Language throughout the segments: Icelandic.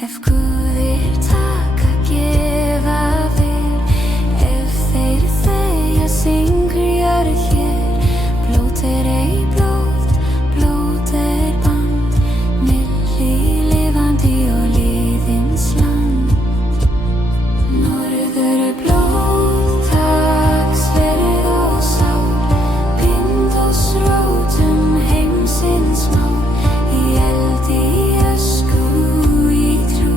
Ef Guð vill taka, gefa vil. Ef þeir þegja, syngur jörð hér. Blót ei blót, blót band, milli lifandi og liðins land. Norður blóðtaksverð og sál, bind oss rótum heimsins mál. Í eldi, í ösku, í trú,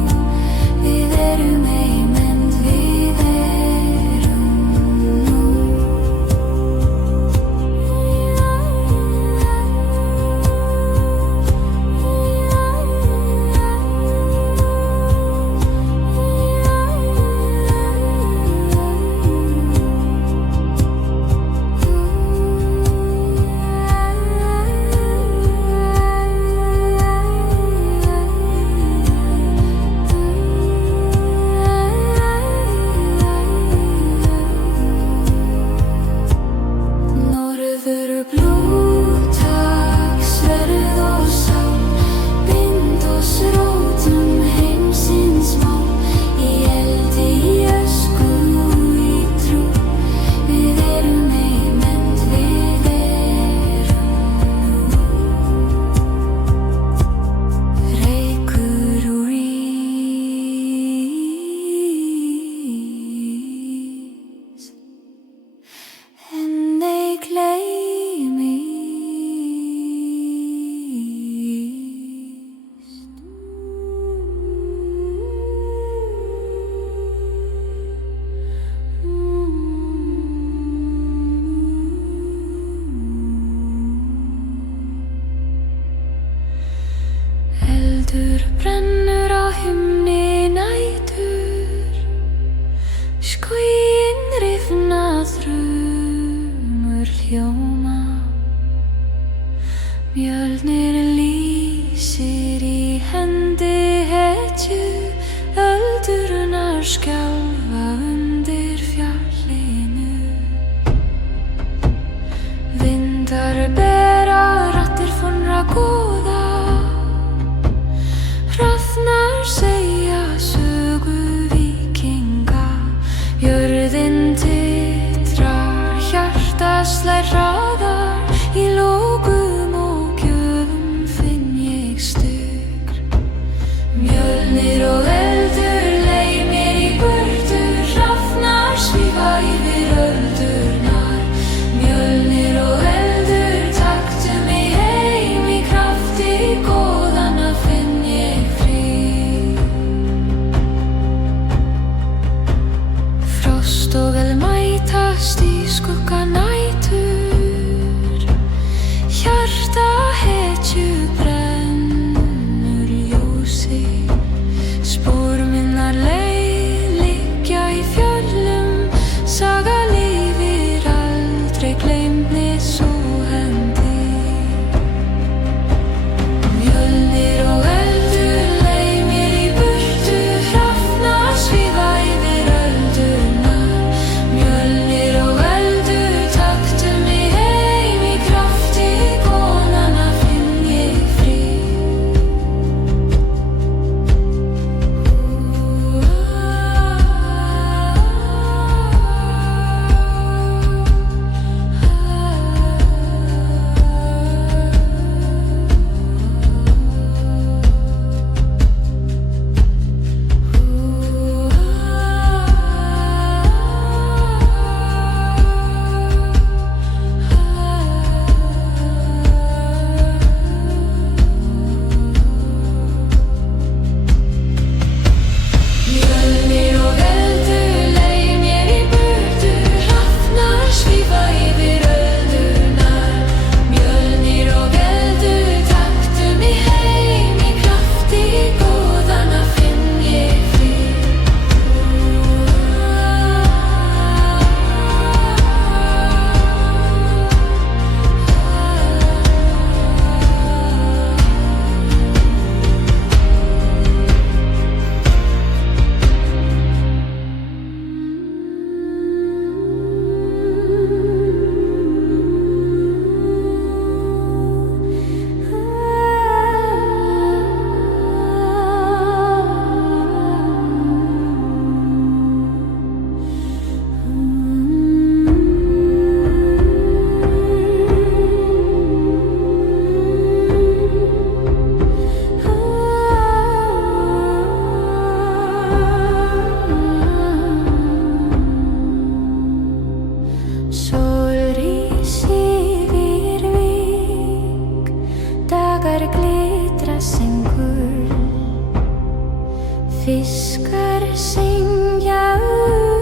Fiskar syngja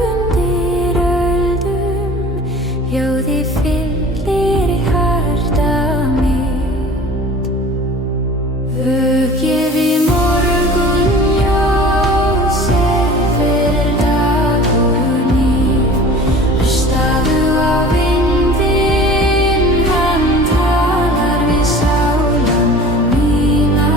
undir öldum, ljóði fyllir í hjarta mitt. Vökið í morgun ljósið fyrir dag og nýr. Hlustaðu á vindinn, hann talar við sálina mína.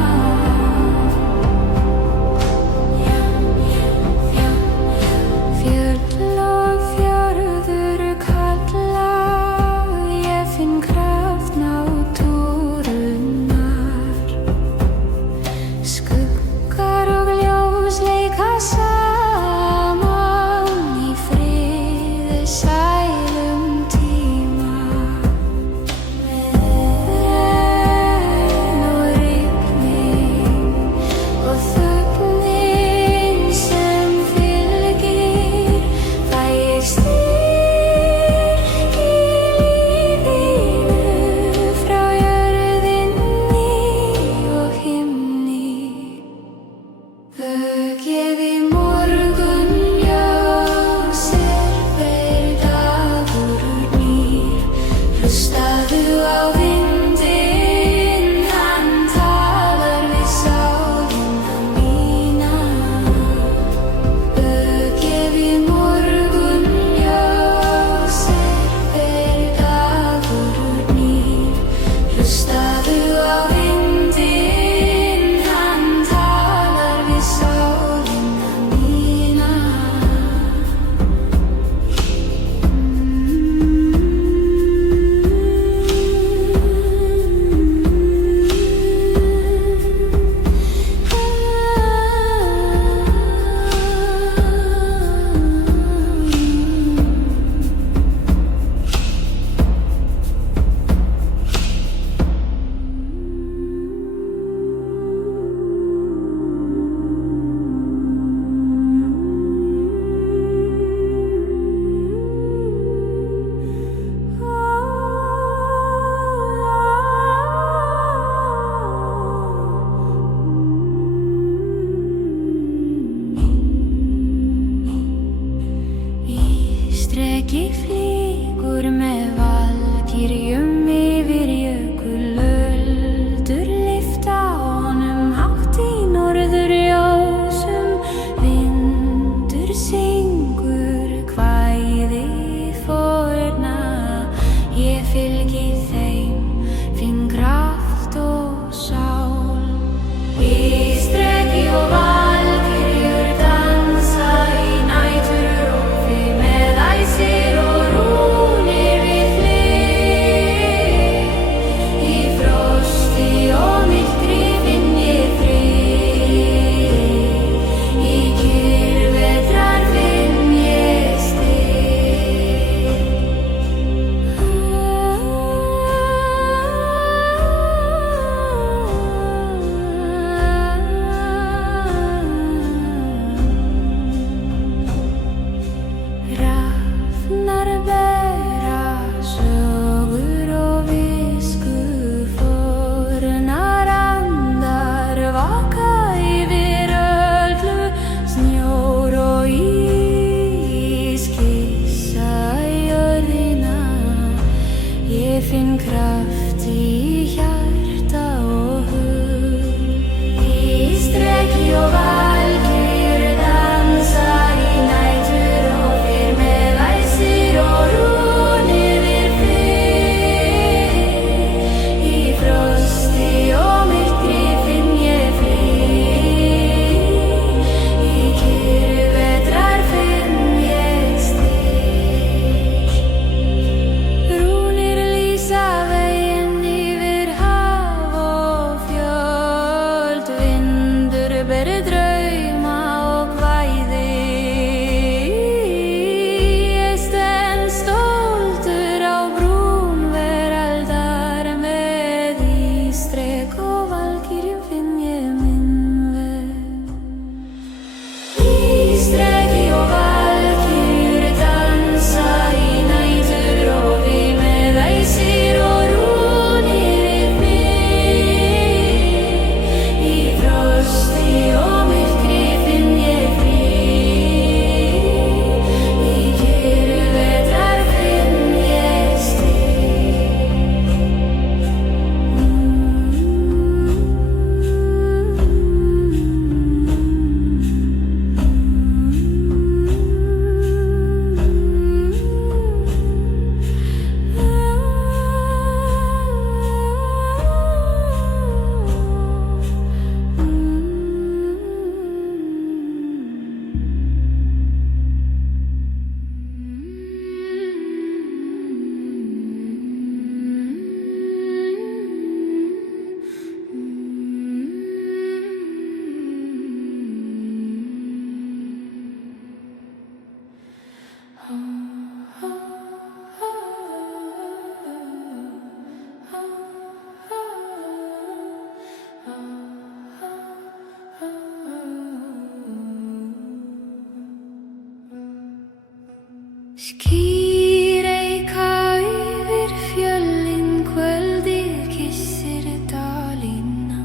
Ský reika yfir fjöllin, kvöldið kyssir dalina.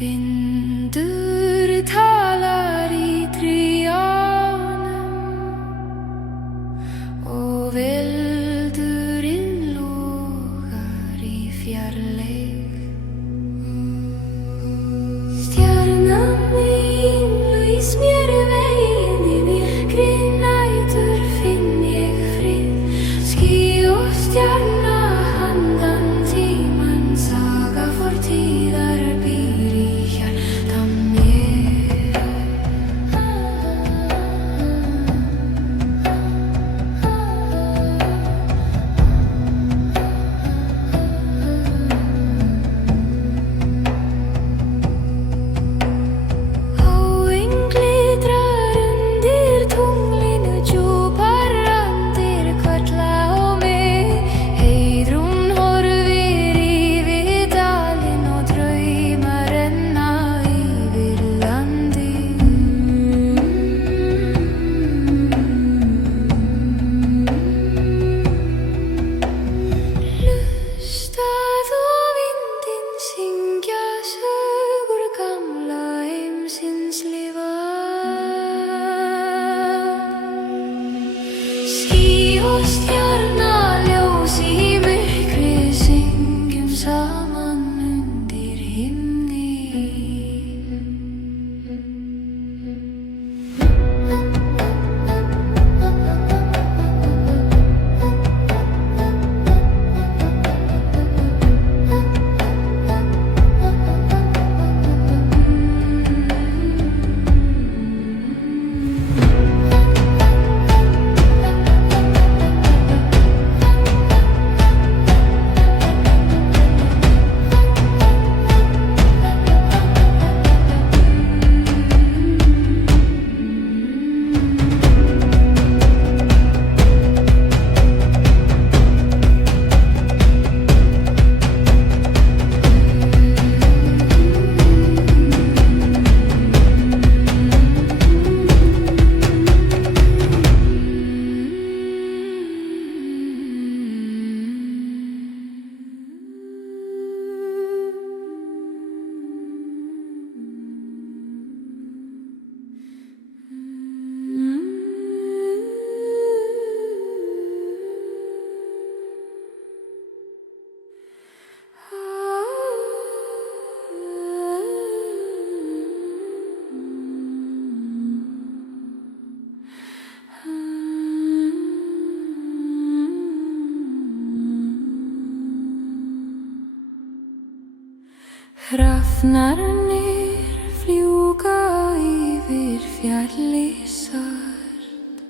Vindur talar í trjánum og veldurinn logar í fjarlæg. Stjarnan mín lýs mér veginn, í myrkri nætur finn ég frið. Ský og stjarna handan tíman, saga fortíðar býr í hjarta mér. Áin glitrar undir tunglinu, djúpar raddir kalla á mig. Heiðrún horfir yfir dalinn og draumar renna yfir landið. Hlustað á vindinn syngja sögur gamla heimsins lifa. Ský og stjarna ljós í myrkri, syngjum saman undir himni. Hrafnarnir fljúga yfir fjalli svart.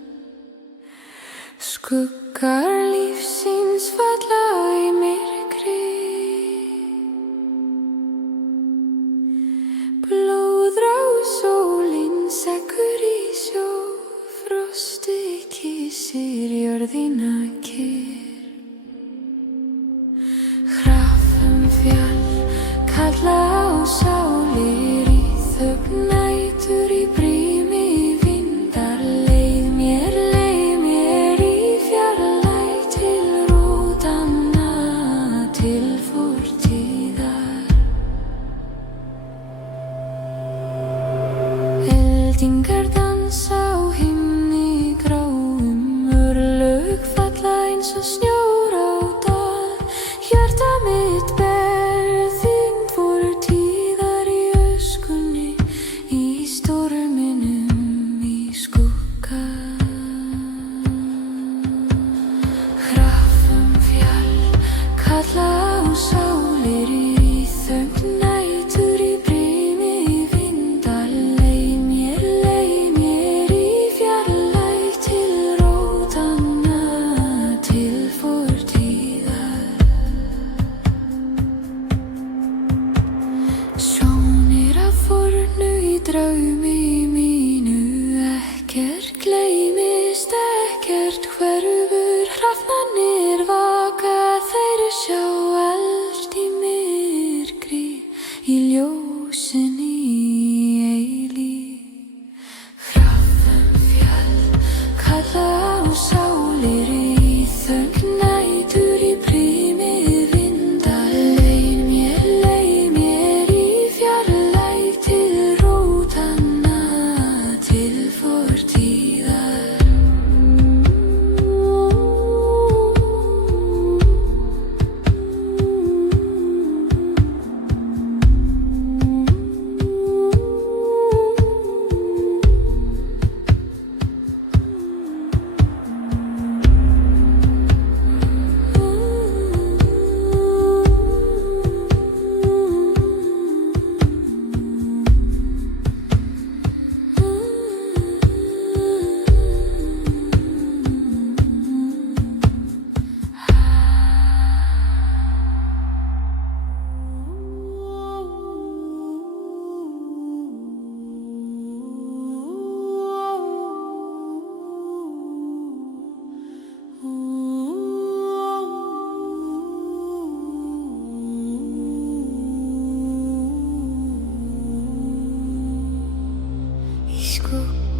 Skuggar lífsins falla í myrkri. Blóðrás sólin sekkur í sjó, frostið kyssir jörðina kyrr. Hrafnfjall kalla á sálir í þögn nætur, í brími vindar. Leið mér í fjarlæg til rótanna, til fortíðar. Eldingar dansa á himni gráum, örlög falla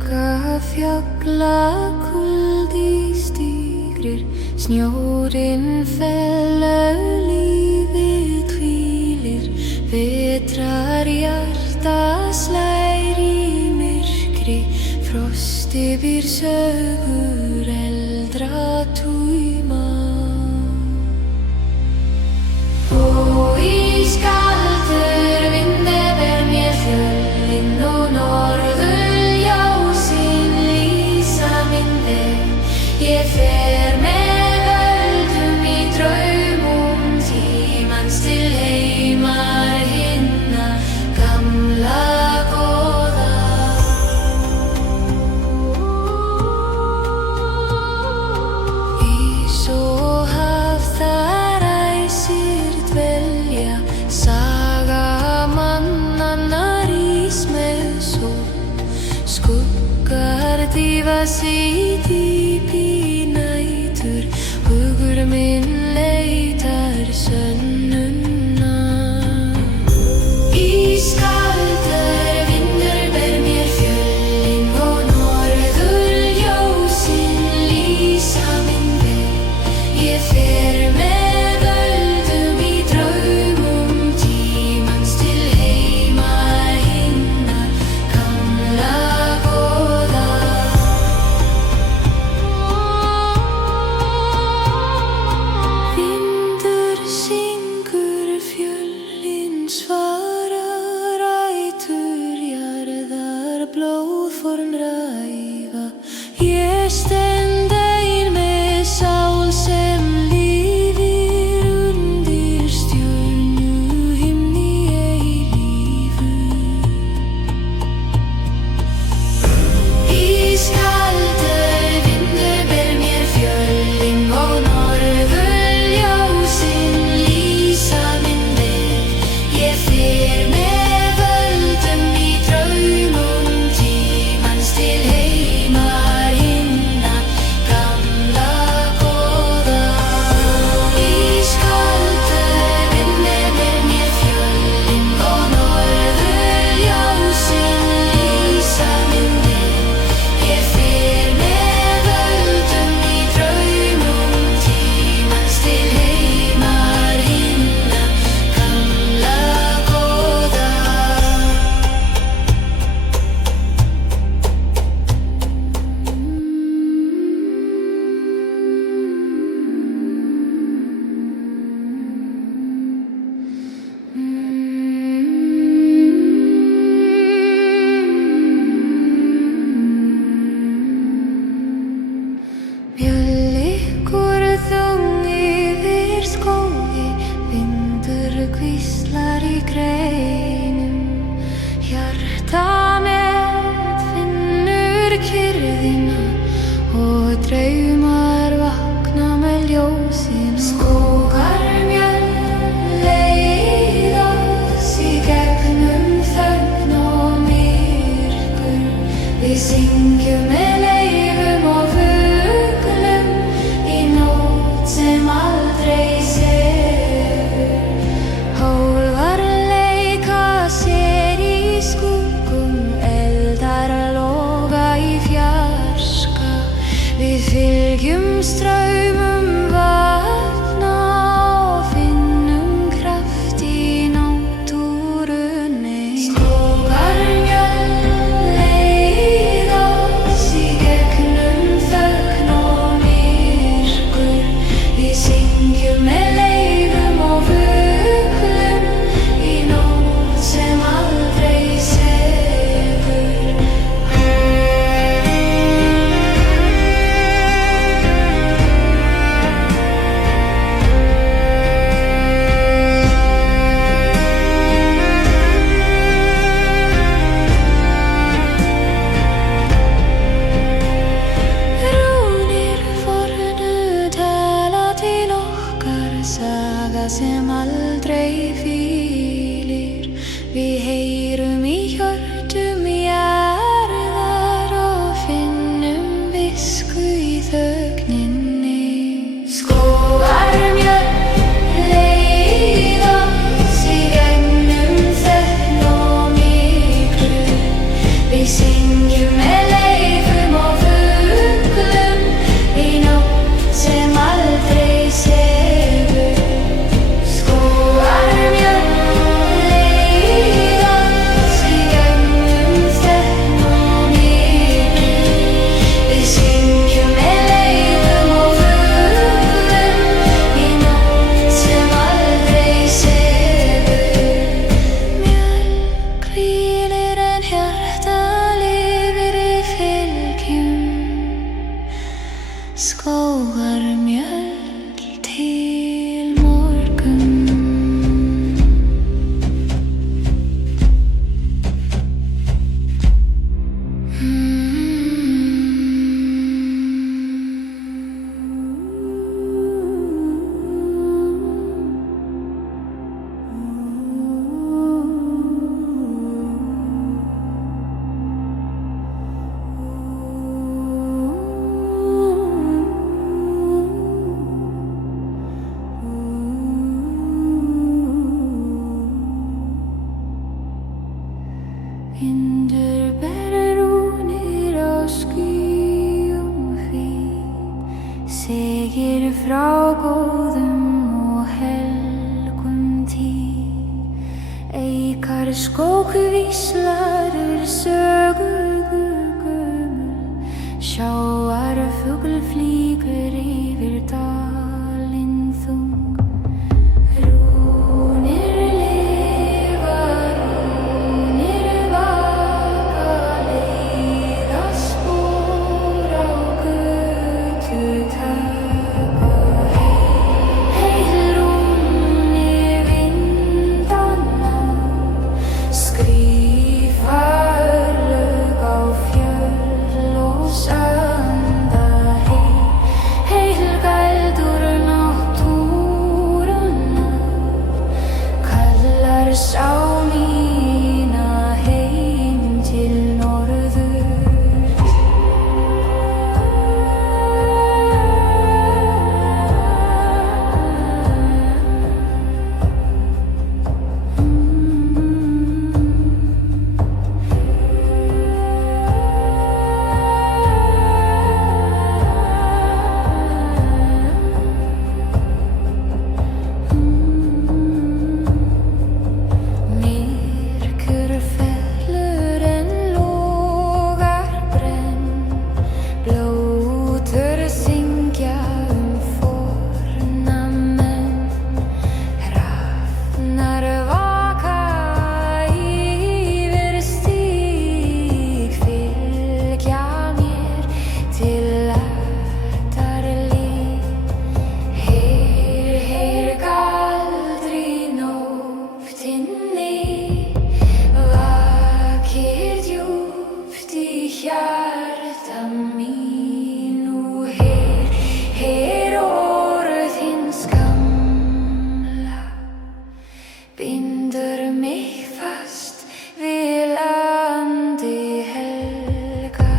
Skugga fjalla kuldi stígrir, snjórinn fellur, lífið hvílir, vetrar hjarta slær í myrkri, frosti býr sögur eldra túma. Og ískaldur vindi ber mér fjöllin og norðurljósin lýsa minn veg. Ég fer með völdum í draumum tímans til heimar hinna gamla góða. Ís og haf það ræsir dvelja, saga mannanna rís með sól. Skuggar dýfast í dýpi nætur, hugur minn leitar sönnunnar. Ískaldur vindur ber mér fjöllin og norðurljósin lýsa minn veg. Ég fer með völdum í draumum tímans til heimar hinna gamla góða. Vindur syngur, fjöllin svara, rætur jarðar blóðform ræfa. Ég stend ein með sál sem lifir undir stjörnuhimni eilífu. Ískaldur vindur ber mér fjöllin og norðurljósin lýsa minn veg. Ég fer með völdum í draumum tímans til heimar hinna gamla góða. Ískaldur vindur ber mér fjöllin og norðurljósin lýsa minn veg. Ég fer með völdum í draumum tímans til heimar hinna gamla góða. Mjöllikur þung yfir skógi, vindur hvíslar í greinum. Hjarta mitt finnur kyrrðina og draumar vakna með ljósin. Skógar mjöll leiðast í gegnum þögn og myrkur. Við syngjum með leifum og fuglum í nótt sem aldrei sefur. Hólfar leika sér í skuggum, eldar loga í fjarska. Við fylgjum straumum vatna og finnum kraft í náttúrunni. Skógar mjöll leiðast í gegnum þögn og myrkur. Við syngjum með leifum og fuglum í nótt sem aldrei sefur. á góðum og helgum tíð. Eikar skókvíslarur sögu gömul, sjávarfugl flýgur yfir dalinn þung. Rúnir lifa, rúnir vaka, leiða spor á götu taka. Heil rúnir vindanna, skrifa örlög á fjöll og sanda. Heil gældur náttúruna, kallar sá mína heim til norðurs. Myrkur fellur en logar brenn, blótur syngja forna menn. Hrafnar vaka yfir stíg, fylgja mér til ættarlið. Heyr galdri nóttinni, vakir djúpt í hjarta mínu. Heyr orð hins gamla, bindur mig fast við landi helga.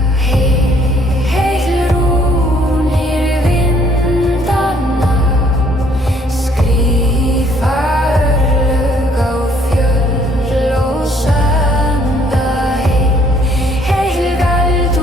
Heil rúnir vindanna, skrifa örlög á fjöll og sanda. Heil gældur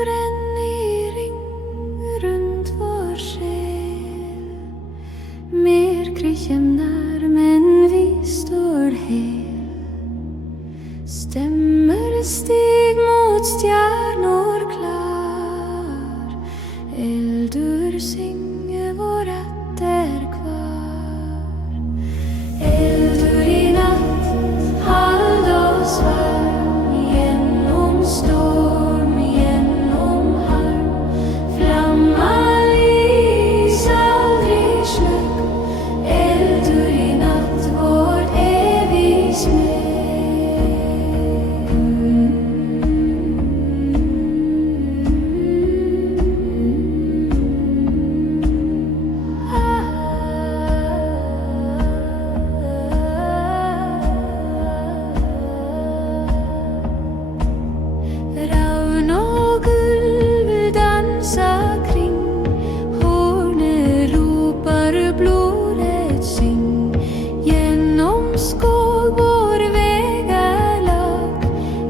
brenner ring rundt vår sjel. Mörkret jämnar men vi står hel. Stämmer steg mot stjärnor klar. Eldur synger vårat är kvar. Eldur i natt, halv och svarm. Genom storm, genom harm. Flamman lys aldrig slöck. Eldur i natt, vårt evig smäck. Ravn och guld dansa kring. Hornet ropar blodet syng. Genom skog vår väg är lag.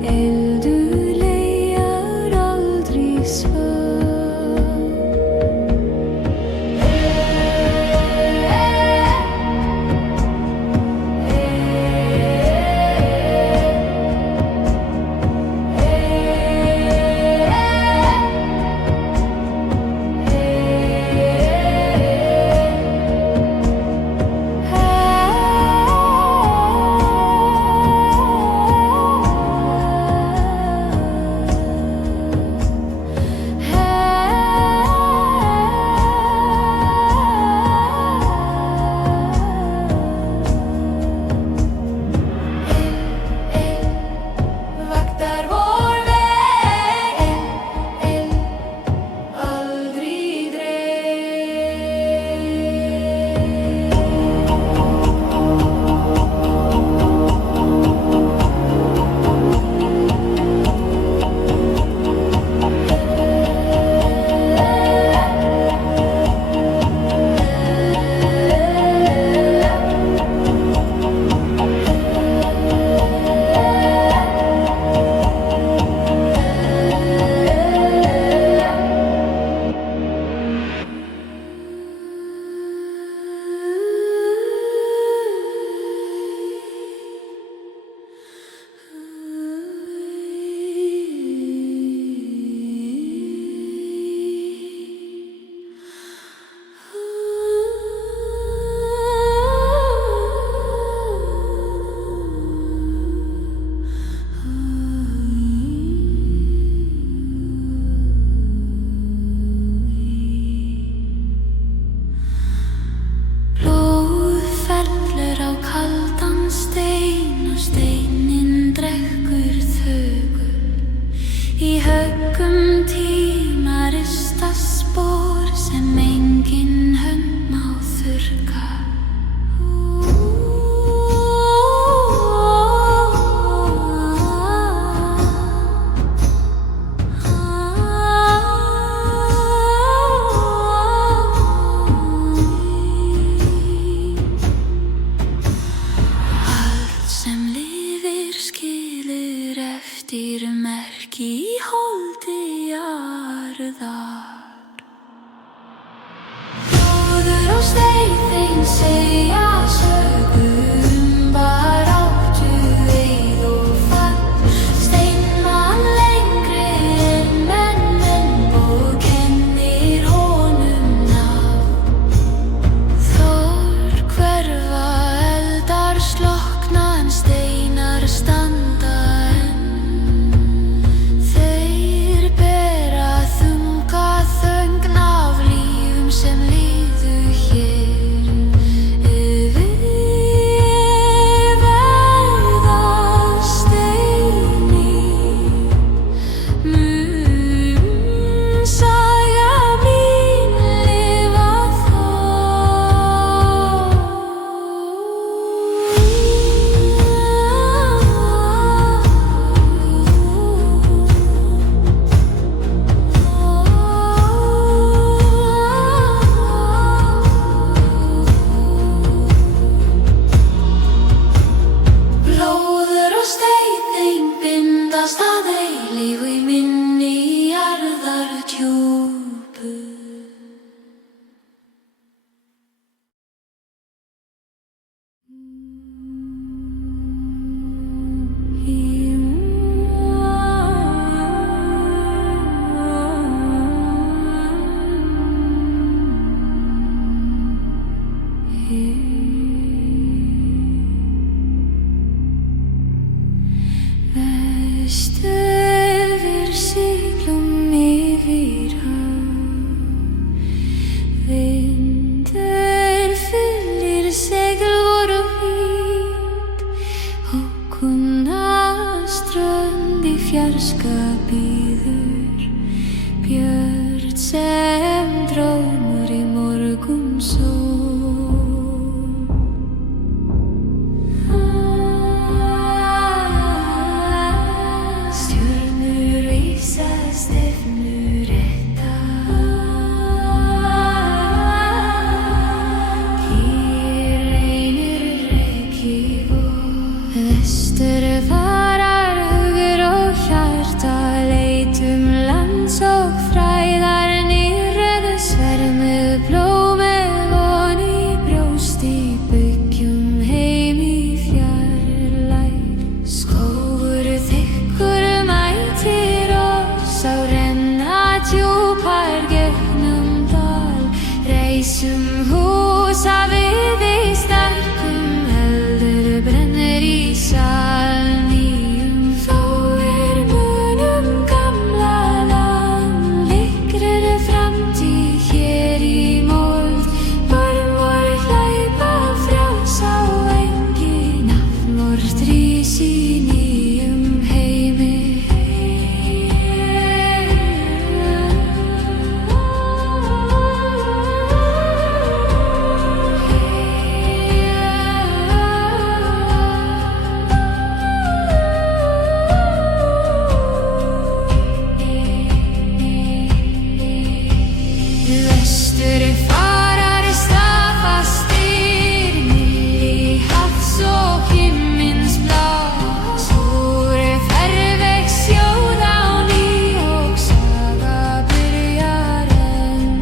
Eld du lejer aldrig svag. Vaktar vår väg. Aldrig Blóð fellur á kaldan stein og steininn drekkur þögul. Í höggum tíma ristast spor sem engin hönd má þurrka. Allt sem lifir skilur eftir merki í holdi jarðar. Gróður og stein þeim segja sögur baráttu, eið og fall. Steinmann lengri en menn og kennir honum nafn. Þor hverfa, eldar slokkna en steinar standa enn. Þeir bera þunga þögn af lífum sem liðu hér. stöfur siglum yfir haf. Vindur fyllir segl voru hvít og kunna strönd í fjarska bíður björt sem draumur í morgunsól. Stjörnur vísa stefnur rétta, kýr reynir reki vor. Vestur farar hugur og hjarta, leitum lands og fræðar nýröðu svermið blómið von í brjósti, byggjum heim í fjarlægð. Skógur þykkur mætir oss á renna djúpar gegnum dal, reisum hús af viði sterkum, eldur brennir í sal nýjum. Þó munum gamla land, liggur framtíð hér í mold. Börn vor hlaupa frjáls á engi, nafn vort rís í nýjum heimi. Vestur farar stafastir, milli hafs og himmins blá. Stóri fervegs sjóð á ný og saga byrjar enn.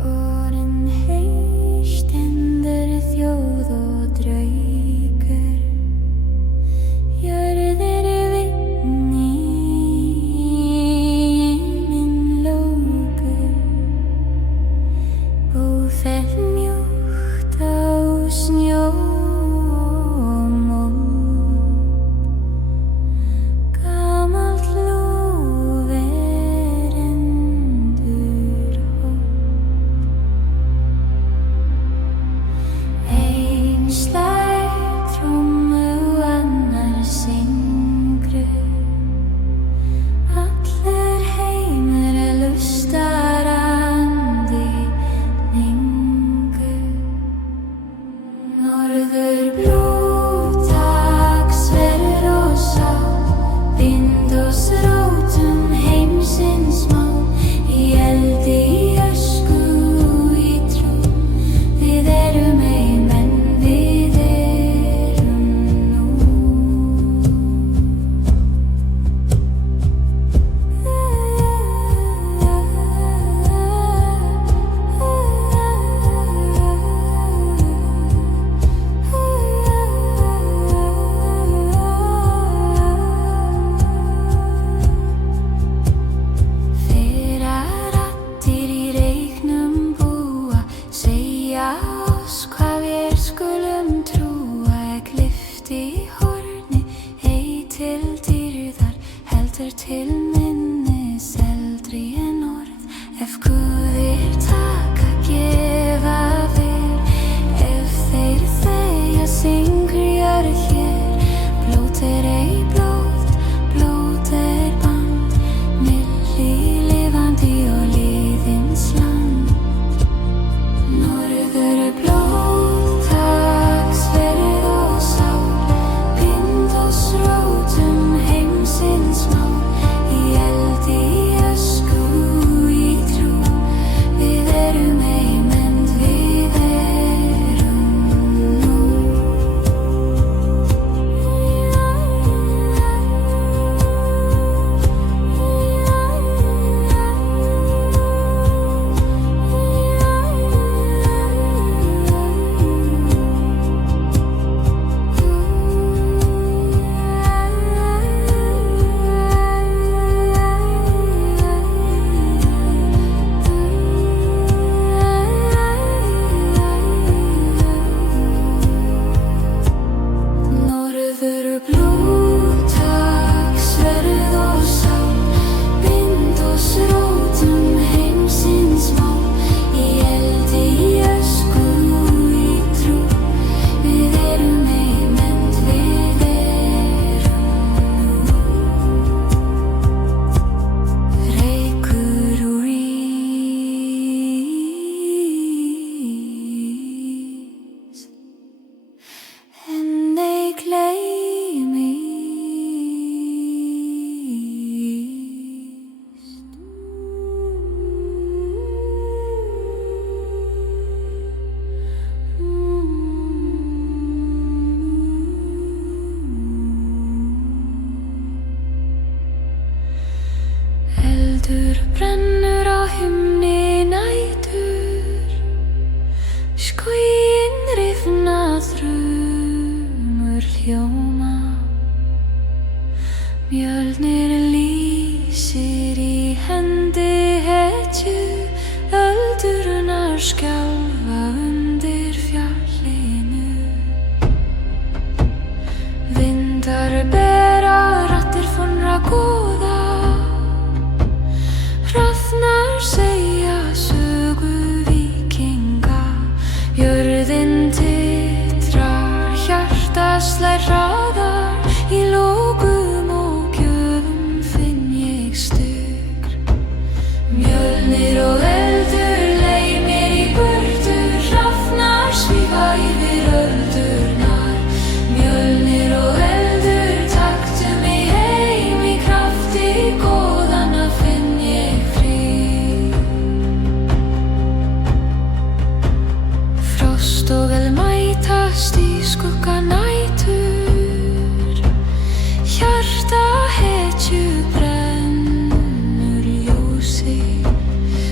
Orðin heitt endur þjóð og draugur, jörðir vitni minn lókur. Búfell mjúkt á snjó og mold, gamalt lof endurholt. Ein slær trommu og annar syngru, allur heimur lustar andi ningu. Norðurbrú, dagsverð og sál, bind oss rótum heimsins mál, í eldi, í ösku og í trú. Við erum ein, menn við erum nú. Sest í skugga nætur, hjarta hetju brennur ljósi.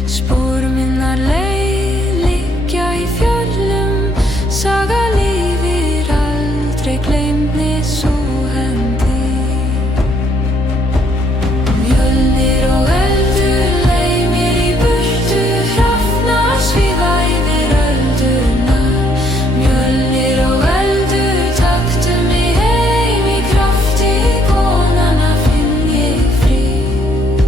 Spor minnar leið liggja í fjöllum, saga lifir aldrei gleymni sú hendi. Mjölnir og eldur leið mér í burtu, hrafnar svífa yfir öldurnar. Mjölnir og eldur taktu mig heim, í krafti konanna finn ég frið.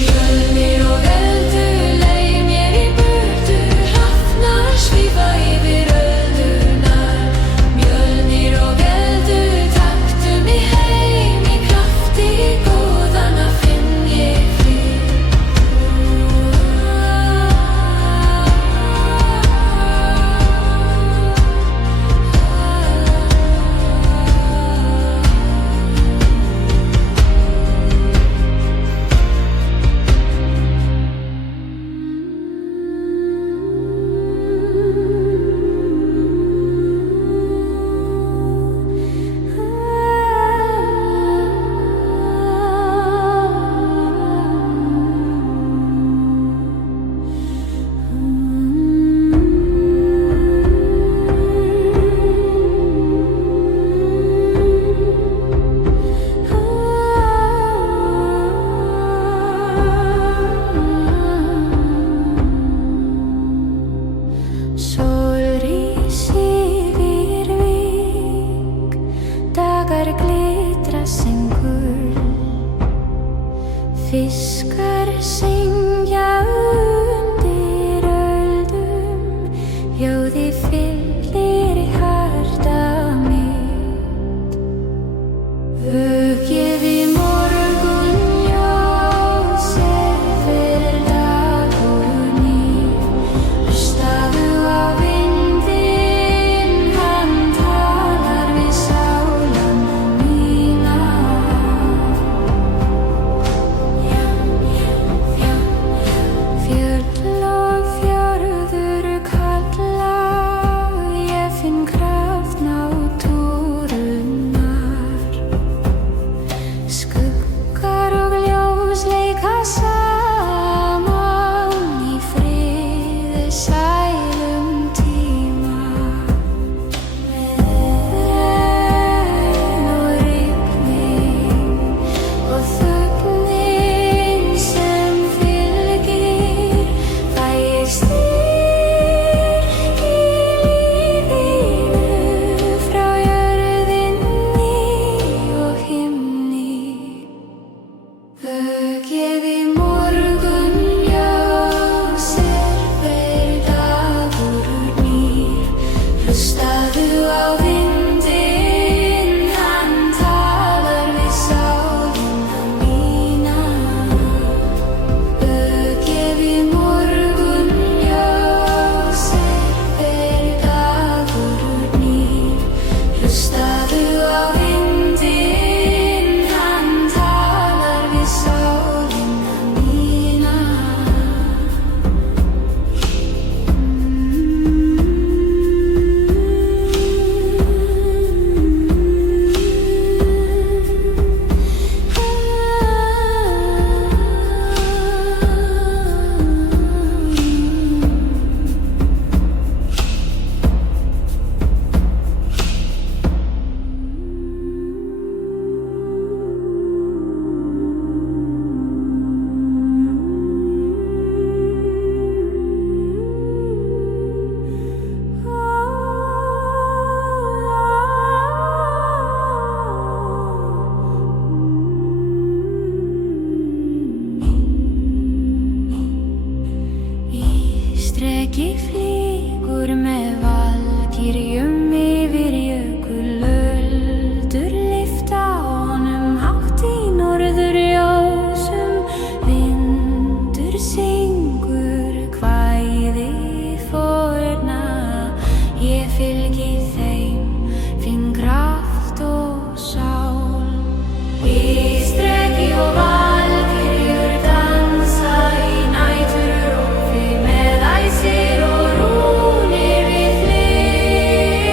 Mjölnir og eldur leið mér í burtu, hrafnar svífa yfir öldurnar. Mjölnir og eldur taktu mig heim, í krafti goðanna finn ég frið. Sól rís yfir vík, dagar glitra sem gull. Fiskar syngja undir öldum, ljóði fyllir hjarta mitt. Vökið í morgun ljósið fyrir dagur nýr. Hlustaðu á vindinn, hann talar við sálina mína. Fjöll og fjörður kalla, ég finn kraft náttúrunnar. Skuggar og ljós leika saman í friði sælum tíma. Regn og rigning og þögnin sem fylgir, fæ ég styrk í lífinu frá jörðinni og himni. Vökið í morgun ljósið fyrir dagur nýr. Hlustaðu á vindinn, hann talar við sálina mína. Vökið í morgun ljósið fyrir dagur nýr. Hlustaðu á vindinn, hann talar við sálina mína. Streki flýr syngur með valkyrjum yfir jökul öldur lyfta honum hátt í norðurljósum. Vindur syngur kvæði forna, ég fylgi þeim, finn kraft og sál. Ístreki og valkyrjur dansa í næturrofi með æsir og rúnir við hlið.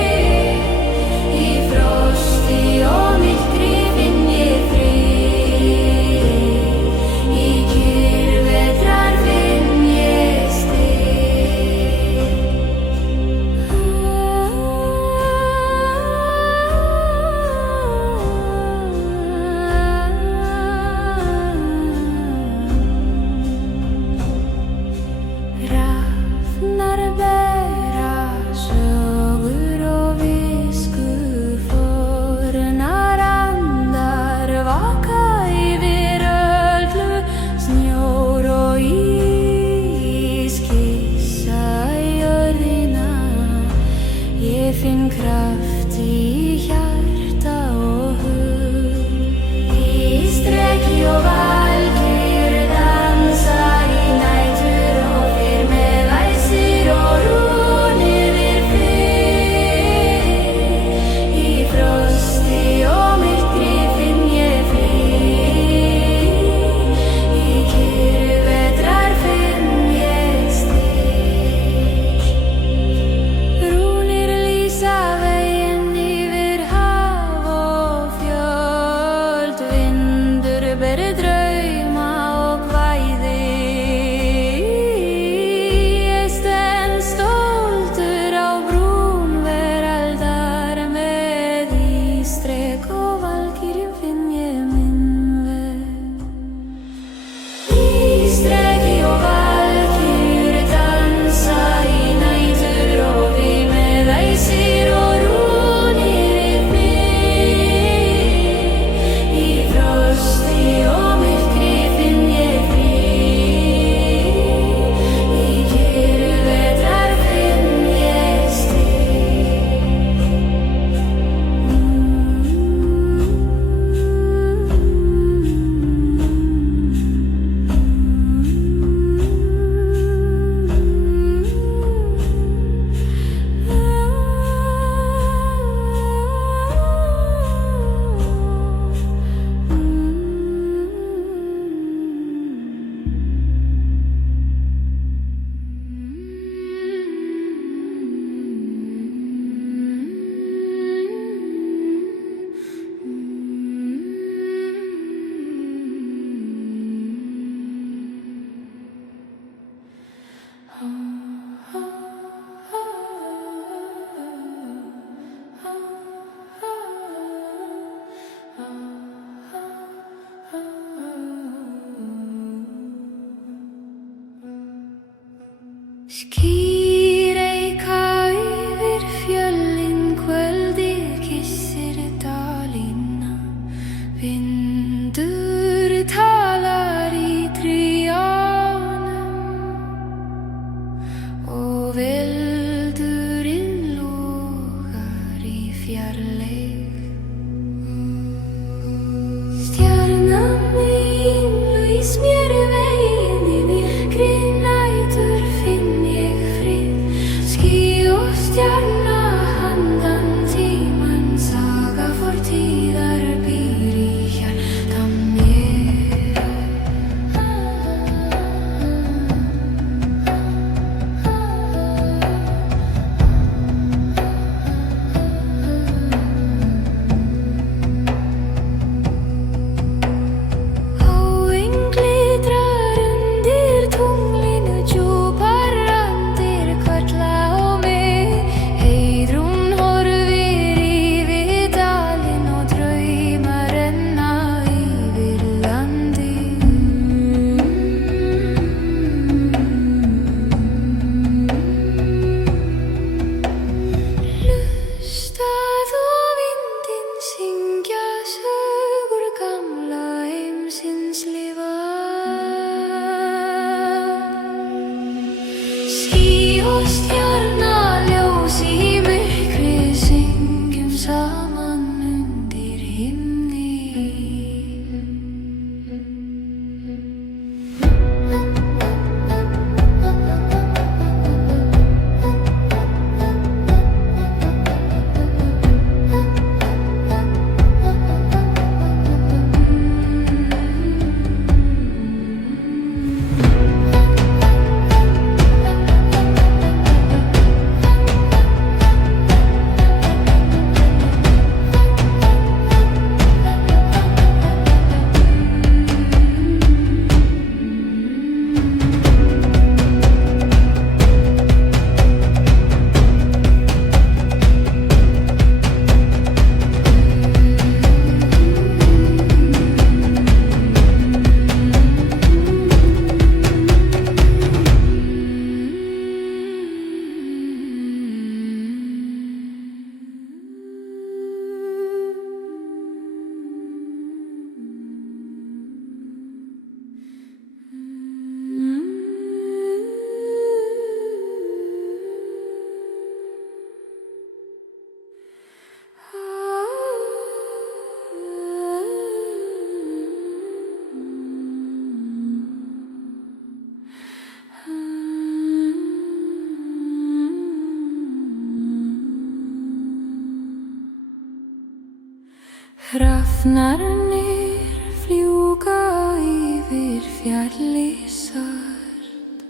Hrafnarnir fljúga yfir fjalli svart.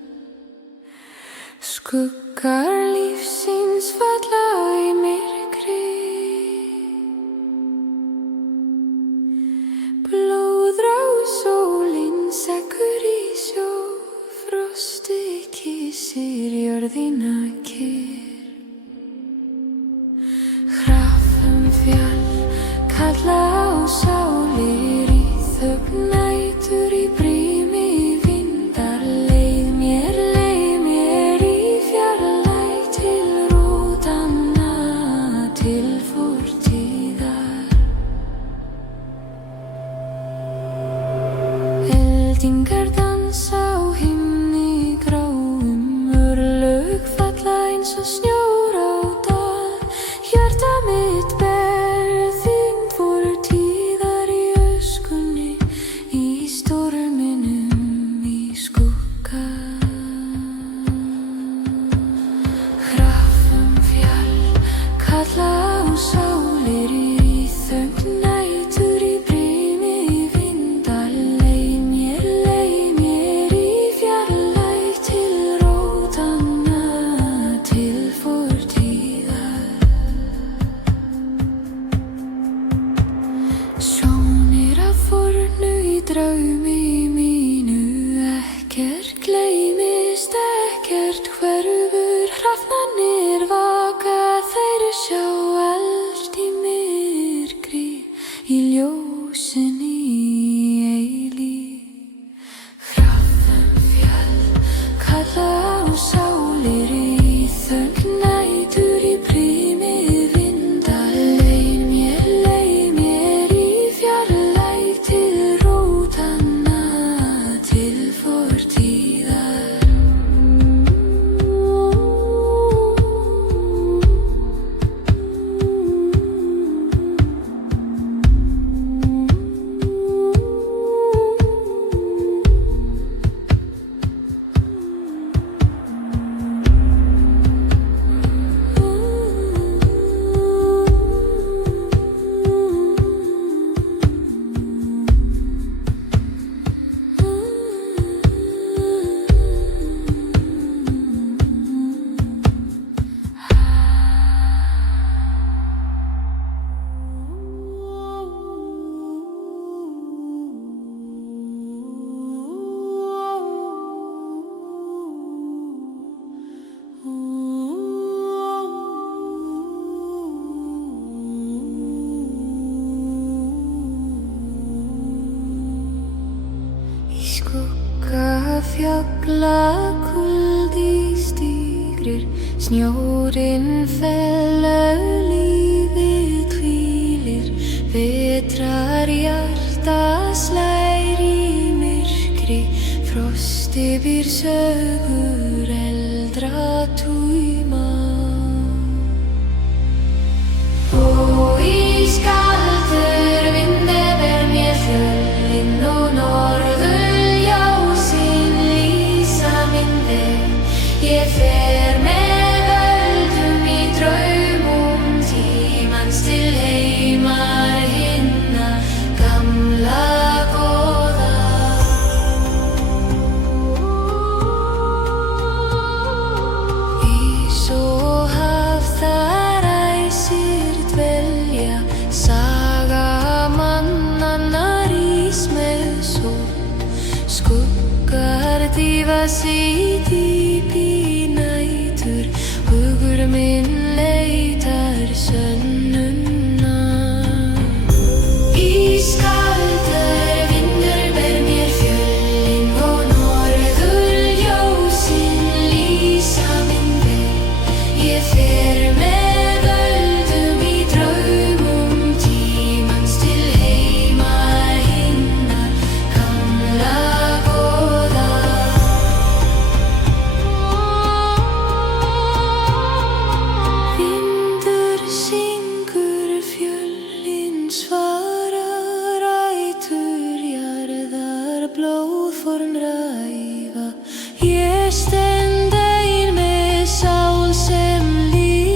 Skuggar lífsins falla í myrkri. Blóðrás sólin sekkur í sjó. Frostið kyssir jörðina kyrr. Hrafnfjall kalla á sálir í þögn nætur í brími vindar. Leið mér í fjarlæg til rótanna, til fortíðar. Eldingar dansa á himni gráum, örlög falla eins og snjór á dal. Hjarta mitt ber þyngd fortíðar í öskunni, í storminum, í skugga. Hrafnfjall kalla á sálir í þögn nætur í brími vindar. Leið mér í fjarlæg til rótanna, til fortíðar. Sjónir af fornu í draumi mínu, ekkert gleymist, ekkert hverfur. Hrafnarnir vaka, þeir sjá allt í myrkri, í ljósinni eilíf. Hrafnfjall kalla á sálir í þögn nætur í brími vindar. Leið mér í fjarlæg til rótanna, til fortíðar. Í skugga fjalla kuldi stígrir, snjórinn fellur, lífið hvílir. Vetrar hjarta slær í myrkri, frosti býr sögur eldra túma. Og ískaldur vindi ber mér fjöllin og norðurljósin lýsa minn veg. Ég fer með völdum í draumum tímans til heimar hinna gamla góða. Ís og haf þar æsir dvelja, saga mannanna rís með sól. Skuggar dýfast í dýpi nætur, hugur minn leitar sönnunna. Ískaldur vindur ber mér fjöllin og norðurljósin lýsa minn veg. Ég fer með völdum í draumum tímans til heimar hinna gamla góða. Vindur syngur, fjöllin svara, rætur jarðar blóðform ræfa. Ég stend ein með sál sem líf.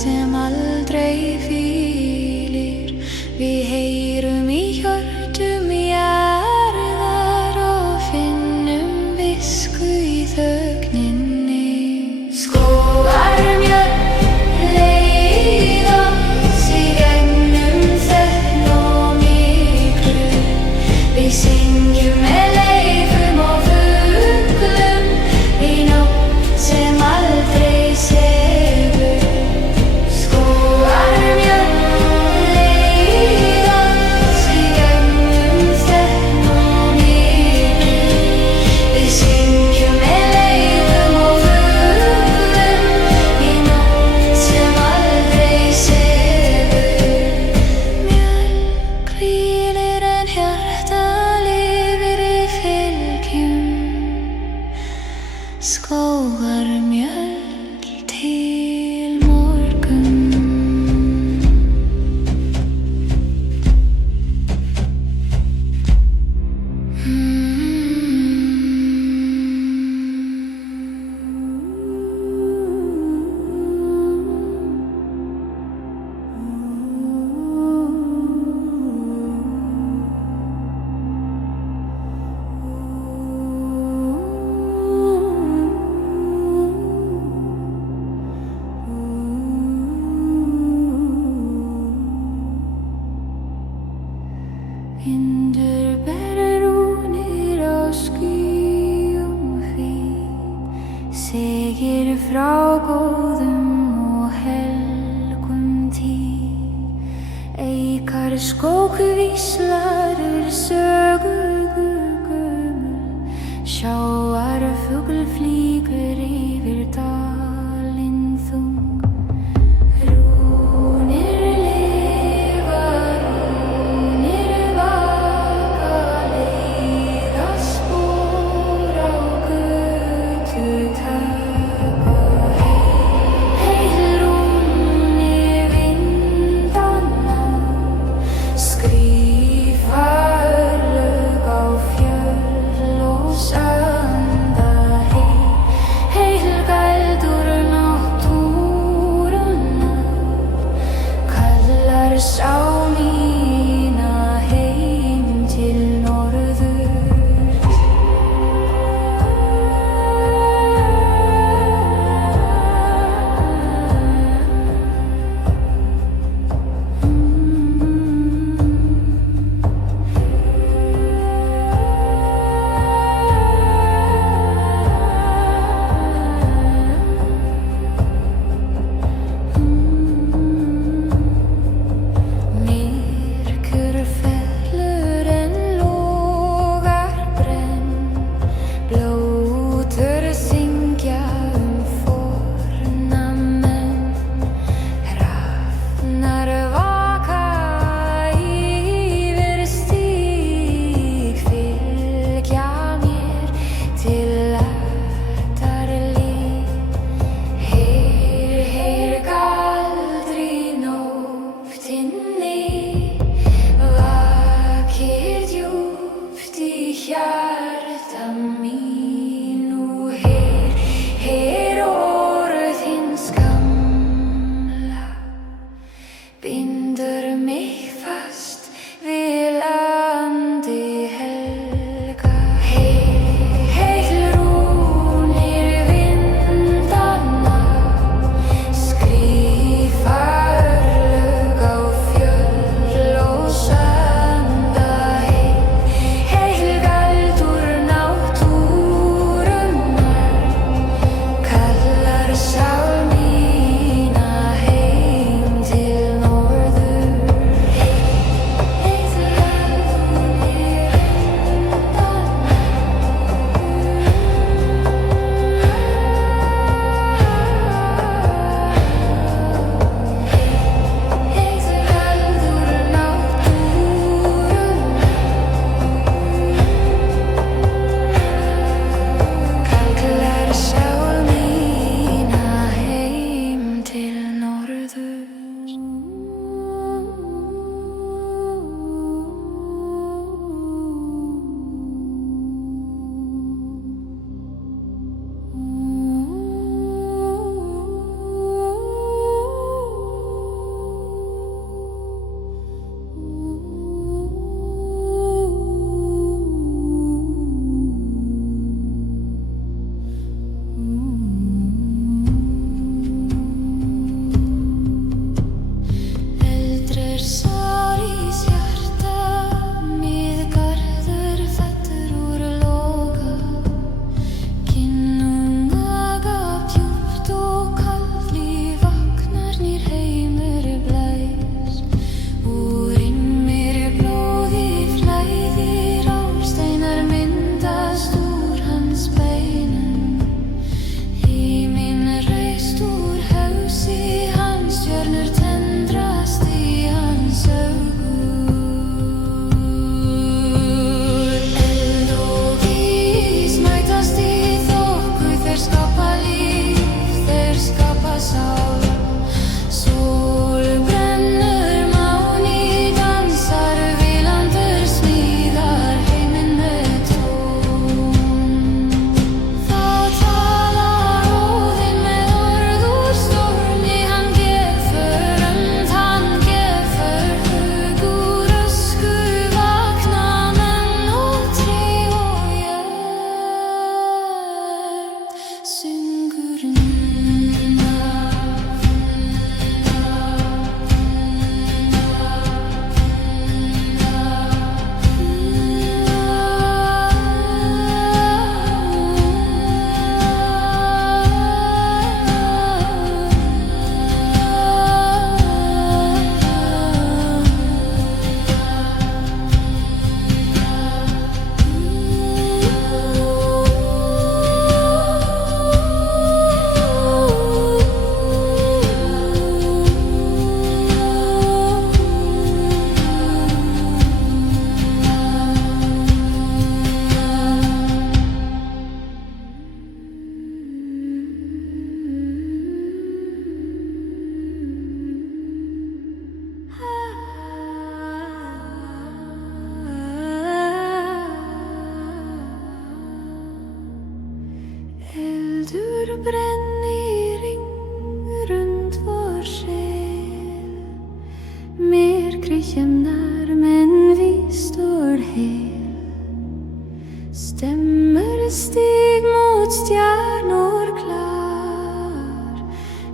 sem aldrei hvílir. Við heyrum í hjörtum jarðar og finnum visku í þögninni. Skógar mjöll leiða sig gegnum þögn og myrkur. Við syngjum með leifum og fuglum í nótt sem aldrei sefur. Skógar mjöll leiða sig gegnum þögn og myrkur. Við syngjum með leifum og fuglum í nótt sem aldrei sefur. Mjölk hvílir en hjarta lifir í fylgjum. Skógar mjöll til morgun. Vindur ber rúnir á skýjum hvítt, segir frá góðum og helgum tíð. Eikar skógvíslar sögu gömul, sjávarfugl flýgur yfir dalinn þung. Rúnir lifa, rúnir vaka, leiða spor á götu taka. Heil rúnir vindanna skrifa örlög á fjöll og sanda.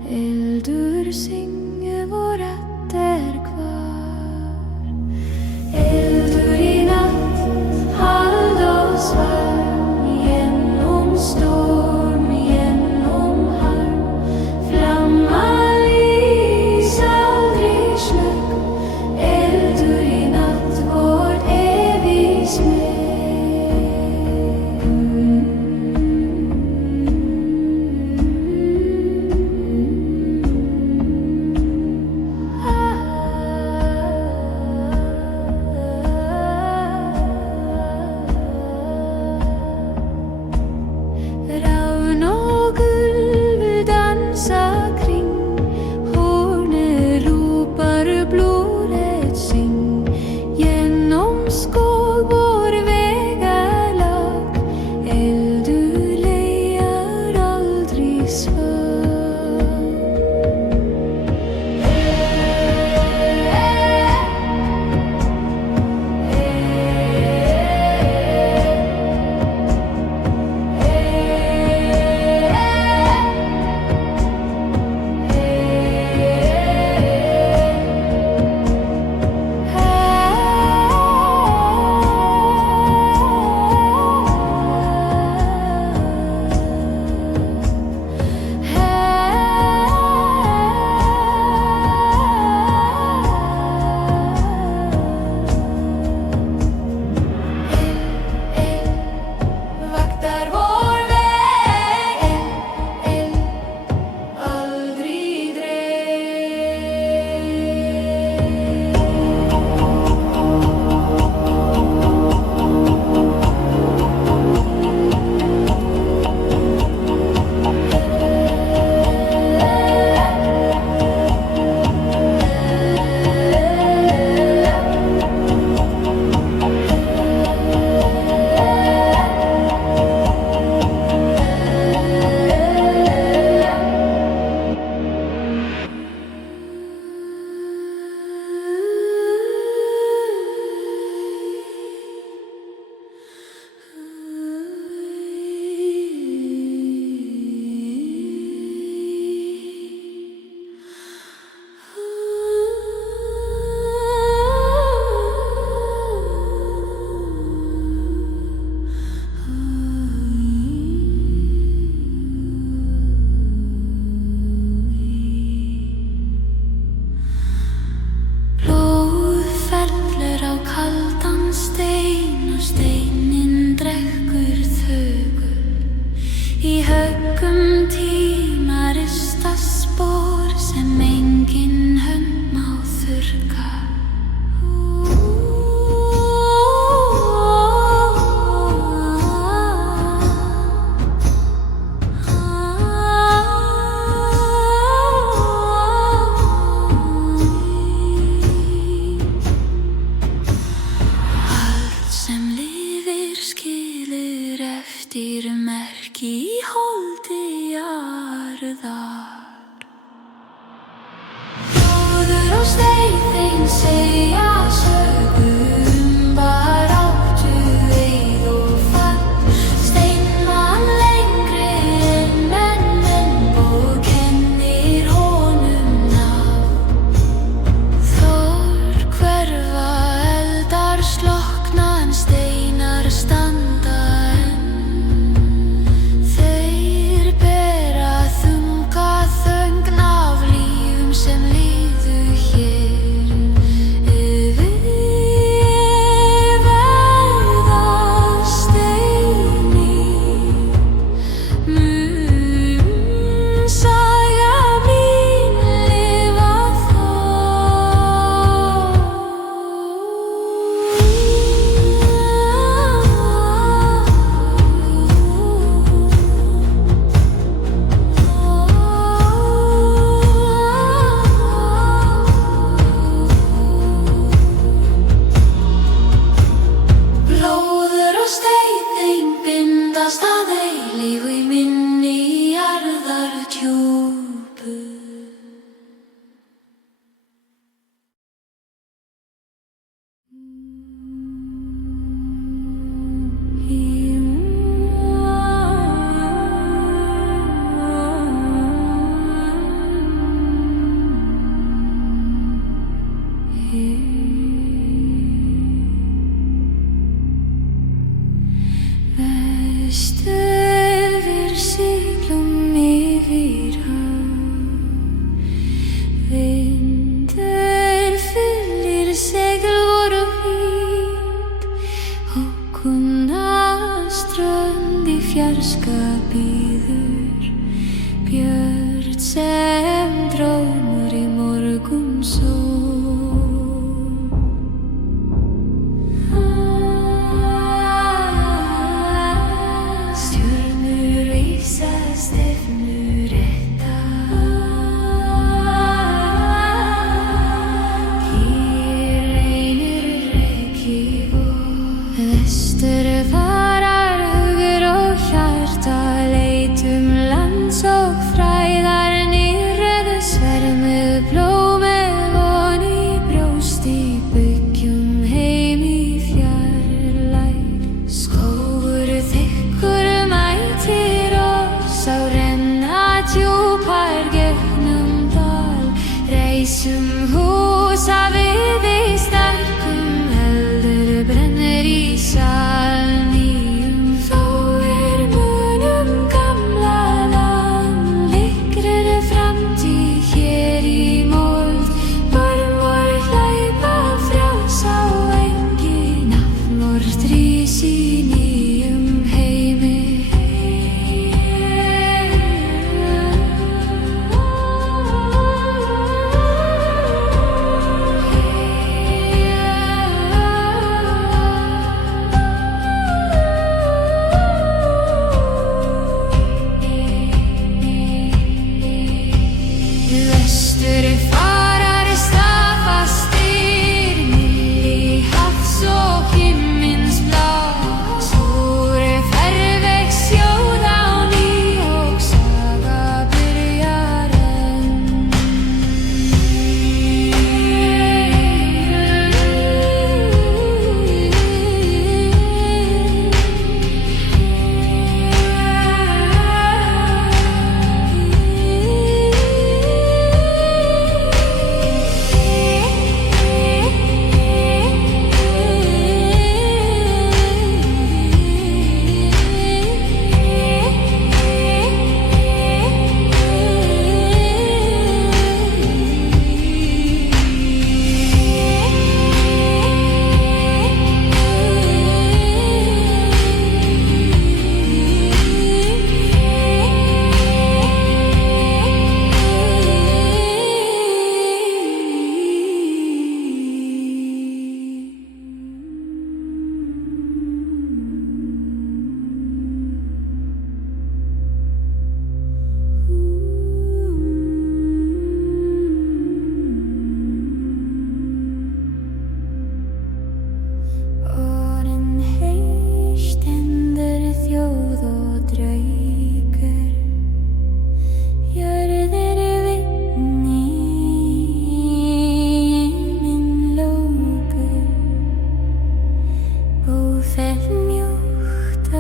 Eldur syngur og rödd hvar. Eldur í natt, hald og svarm, genom storm, genom harm. Flamma lys aldrig slökk, eldur i natt, vårt evig smek. Ravn och guld dansa kring, hornet ropar blodet syng. Genom skog vår väg är lag, eldur lejar aldrig svag. Vaktar vår väg, aldrig dräp. Blóð fellur á kaldan stein og steininn drekkur þögul. Í höggum tíma ristast spor sem engin hönd má þurrka. Allt sem lifir skilur eftir merki í holdi jarðar. Gróður og stein þeim segja sögur baráttu, eið og fall. Steinmann lengri en menn og kennir honum nafn. Þor hverfa, eldar slokkna en steinar standa enn. Þeir bera þunga þögn af lífum sem liðu hér. fjarska bíður björt sem drómur í morgunsól. Stjörnur vísa stefnur rétta, kýr reynir reki vor. Vestur farar hugur og hjarta, leitum lands og fræðar nýröðu svermið blómið von í brjósti, byggjum heim í fjarlægð. Skógur þykkur mætir oss á renna djúpar gegnum dal, reisum húsa við í sterkum eldur brennir í sal nýjum. Þó munum gamla land, liggur framtíð hér í mold. Börn vor hlaupa frjáls á engi, nafn vort rís í nýjum heimi. Vestur farar stafastir, milli hafs og himins blá. Stóri fervegs sjóð á ný og saga byrjar enn. Orðin heistendur þjóð og draugur, jörðir vitni minn lókur. Búfell mjúkt á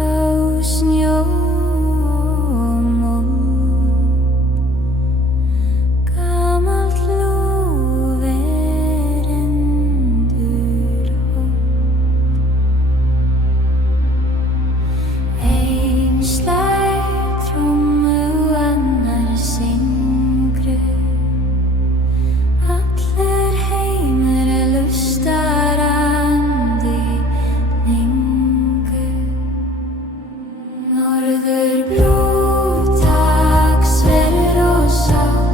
snjó og mold, gamalt lof endurholt. Ein slær trommu og annar syngru, allur heimur lustar andi ningu. Norður blóðtak sverð og sál,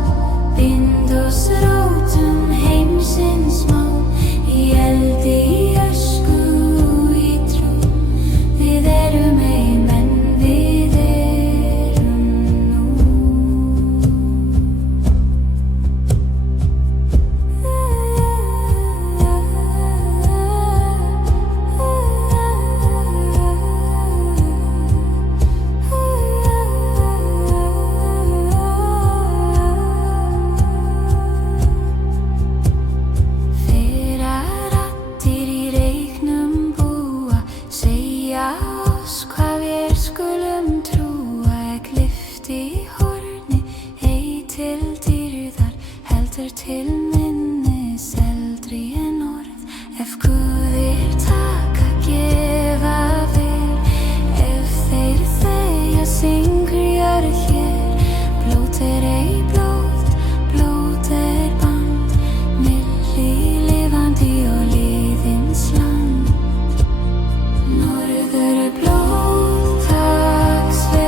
bind oss rótum heimsins mál, í eldi, í ösku og í trú. Við erum ein menn, við erum nú. Fyrra raddir í reyknum búa, segja oss hvað við skulum trúa. Glyfti í horni, ei til dýrðar, heldur til minnis eldri en orð. Ef guðir taka, gefa vel, ef þeir þegja, syngur jörð hér. Blót ei blóð, blót band, milli lifandi og liðins land. Norður blóðtak sverð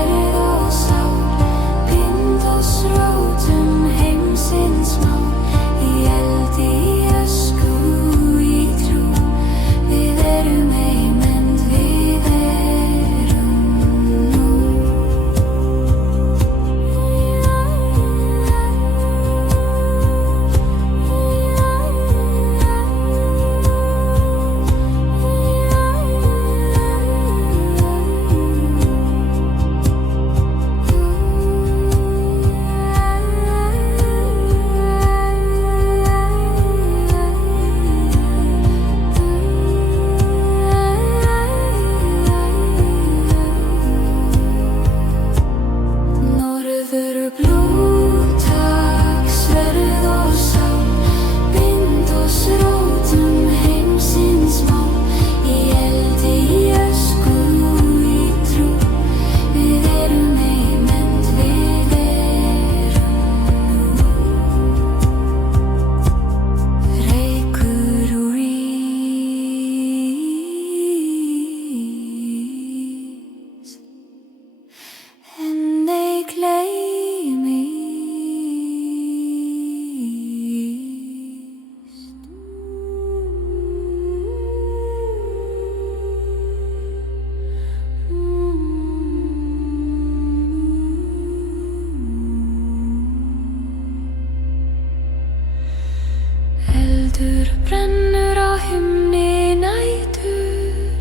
eldur brennur á himni nætur,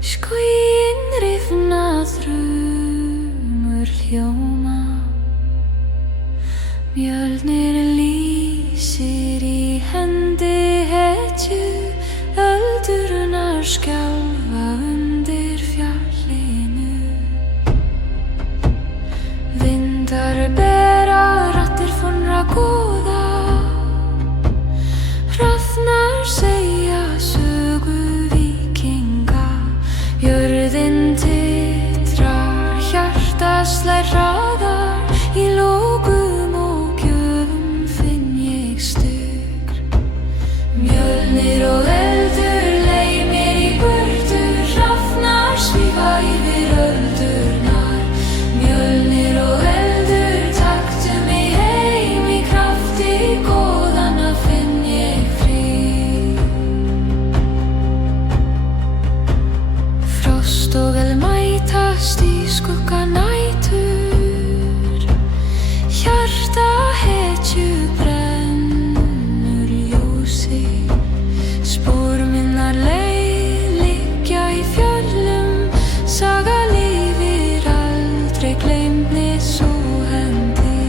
skuginn rifna þrumur hljóma, Mjölnir lýsir í hendi hetju, öldurnar skjálfa undir fjallinu. Vindar bera raddir fonnra góða, hrafnar segja sögu víkinga, jörðin titrar, hjarta slær hraðar, í lókum og gjöfum finn ég stugg. Mjölnir og eldur leið mér í burtu, hrafnar svífa yfir öldurnar. Mjölnir og eldur taktu mig heim, í krafti góðanna finn ég frið. Frost og vel mætast í skugga nætur, hjarta hetju brennur ljósi, spor minnar leið liggja í fjöllum, saga lifir aldrei gleymd sú hendi.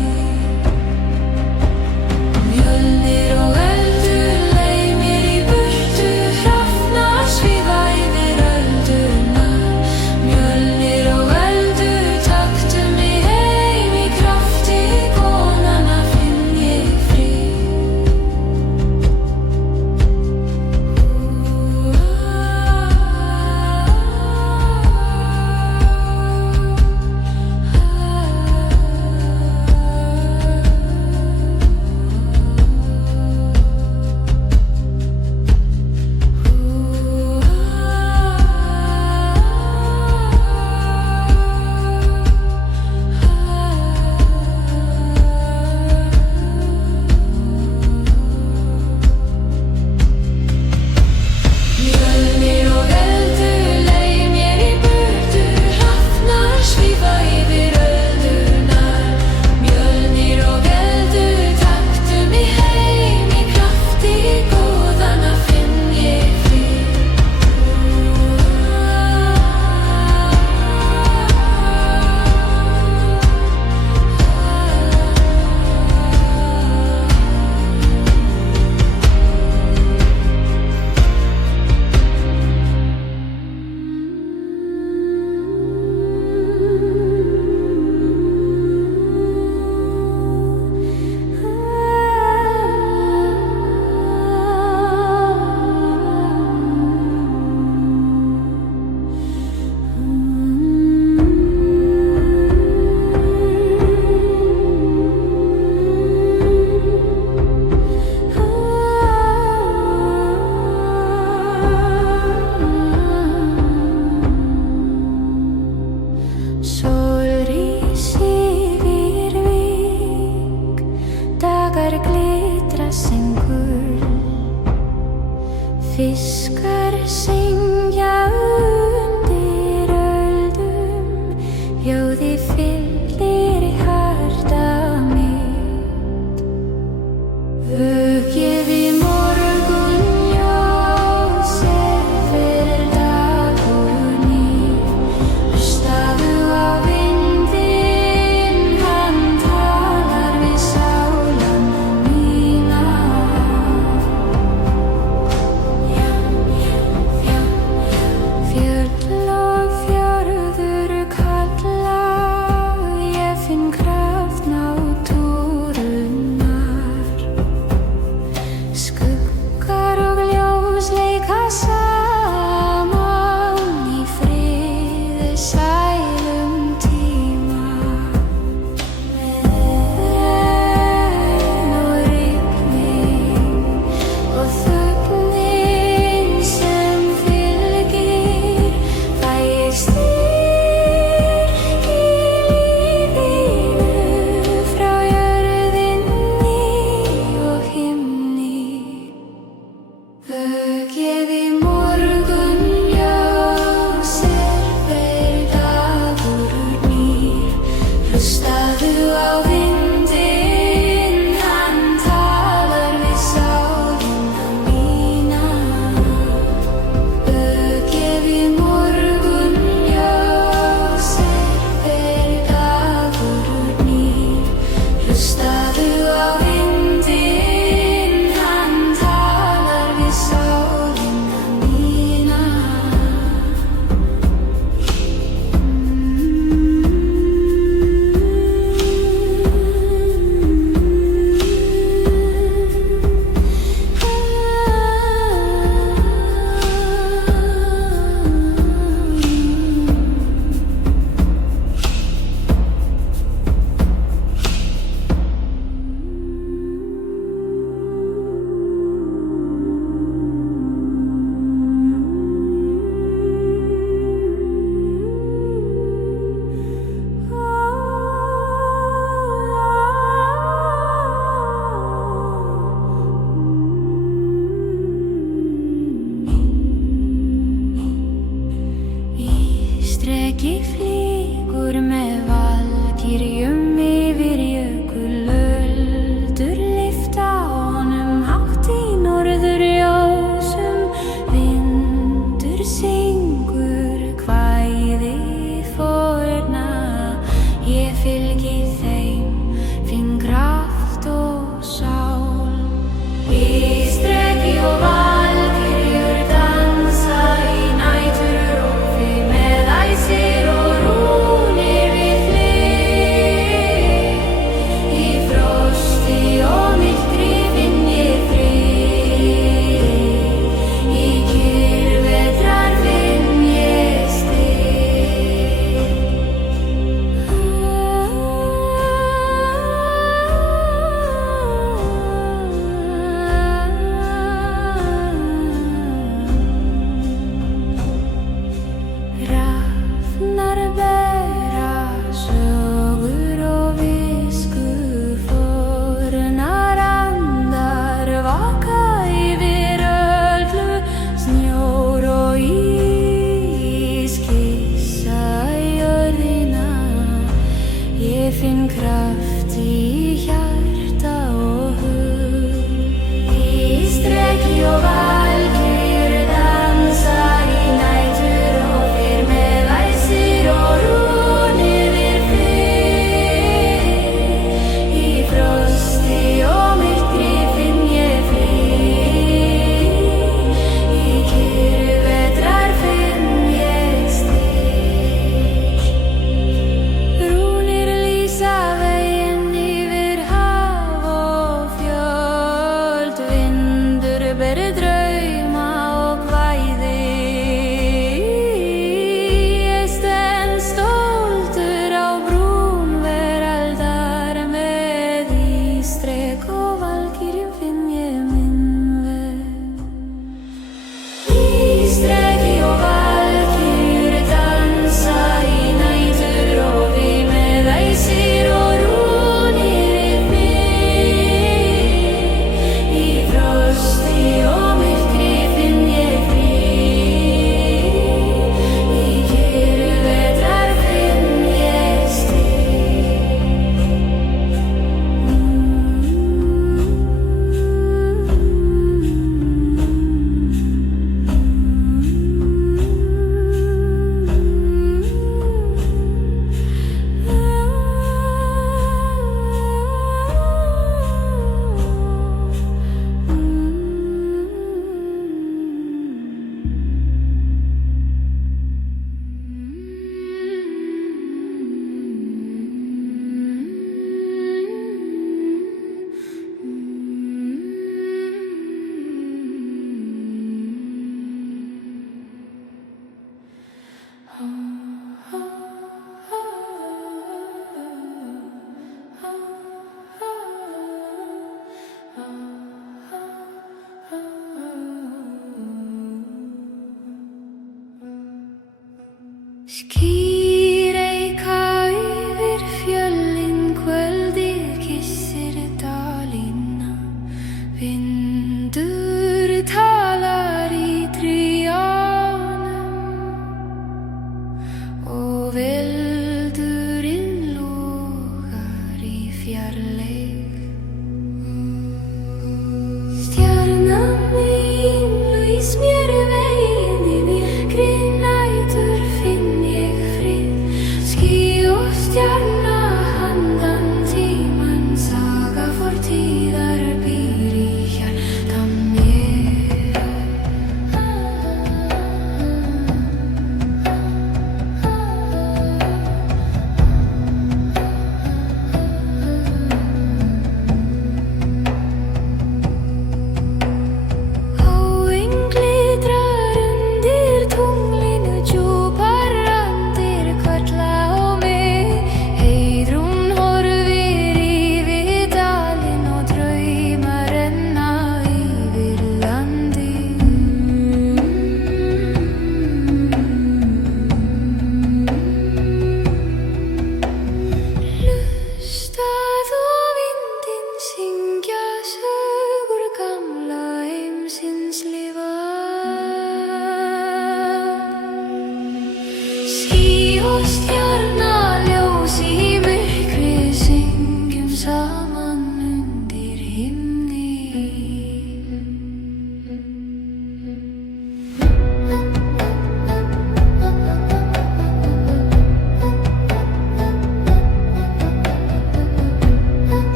Mjölnir og eldur leið mér í burtu, hrafnar svífa yfir öldurnar. Mjölnir og eldur taktu mig heim, í krafti góðanna finn ég frið. Mjölnir og eldur leið mér í burtu, hrafnar svífa yfir öldurnar. Mjölnir og eldur taktu mig heim, í krafti góðanna finn ég frið. Sól rís yfir vík, dagar glitra sem gull, fiskar syngja undir öldum, ljóði fyllir í hjarta mitt. Vökið í morgun ljósið fyrir dag og nýr, hlustaðu á vindinn, hann talar við sálina mína.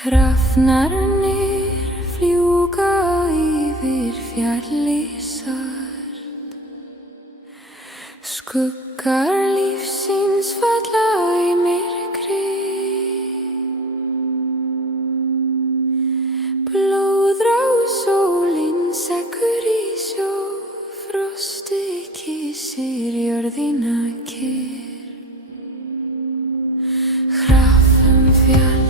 Hrafnarnir fljúga yfir fjalli svart. Skuggar lífsins falla í myrkri. Blóðrás sólin sekkur í sjó. Frostið kyssir jörðina kyrr. Hrafnfjall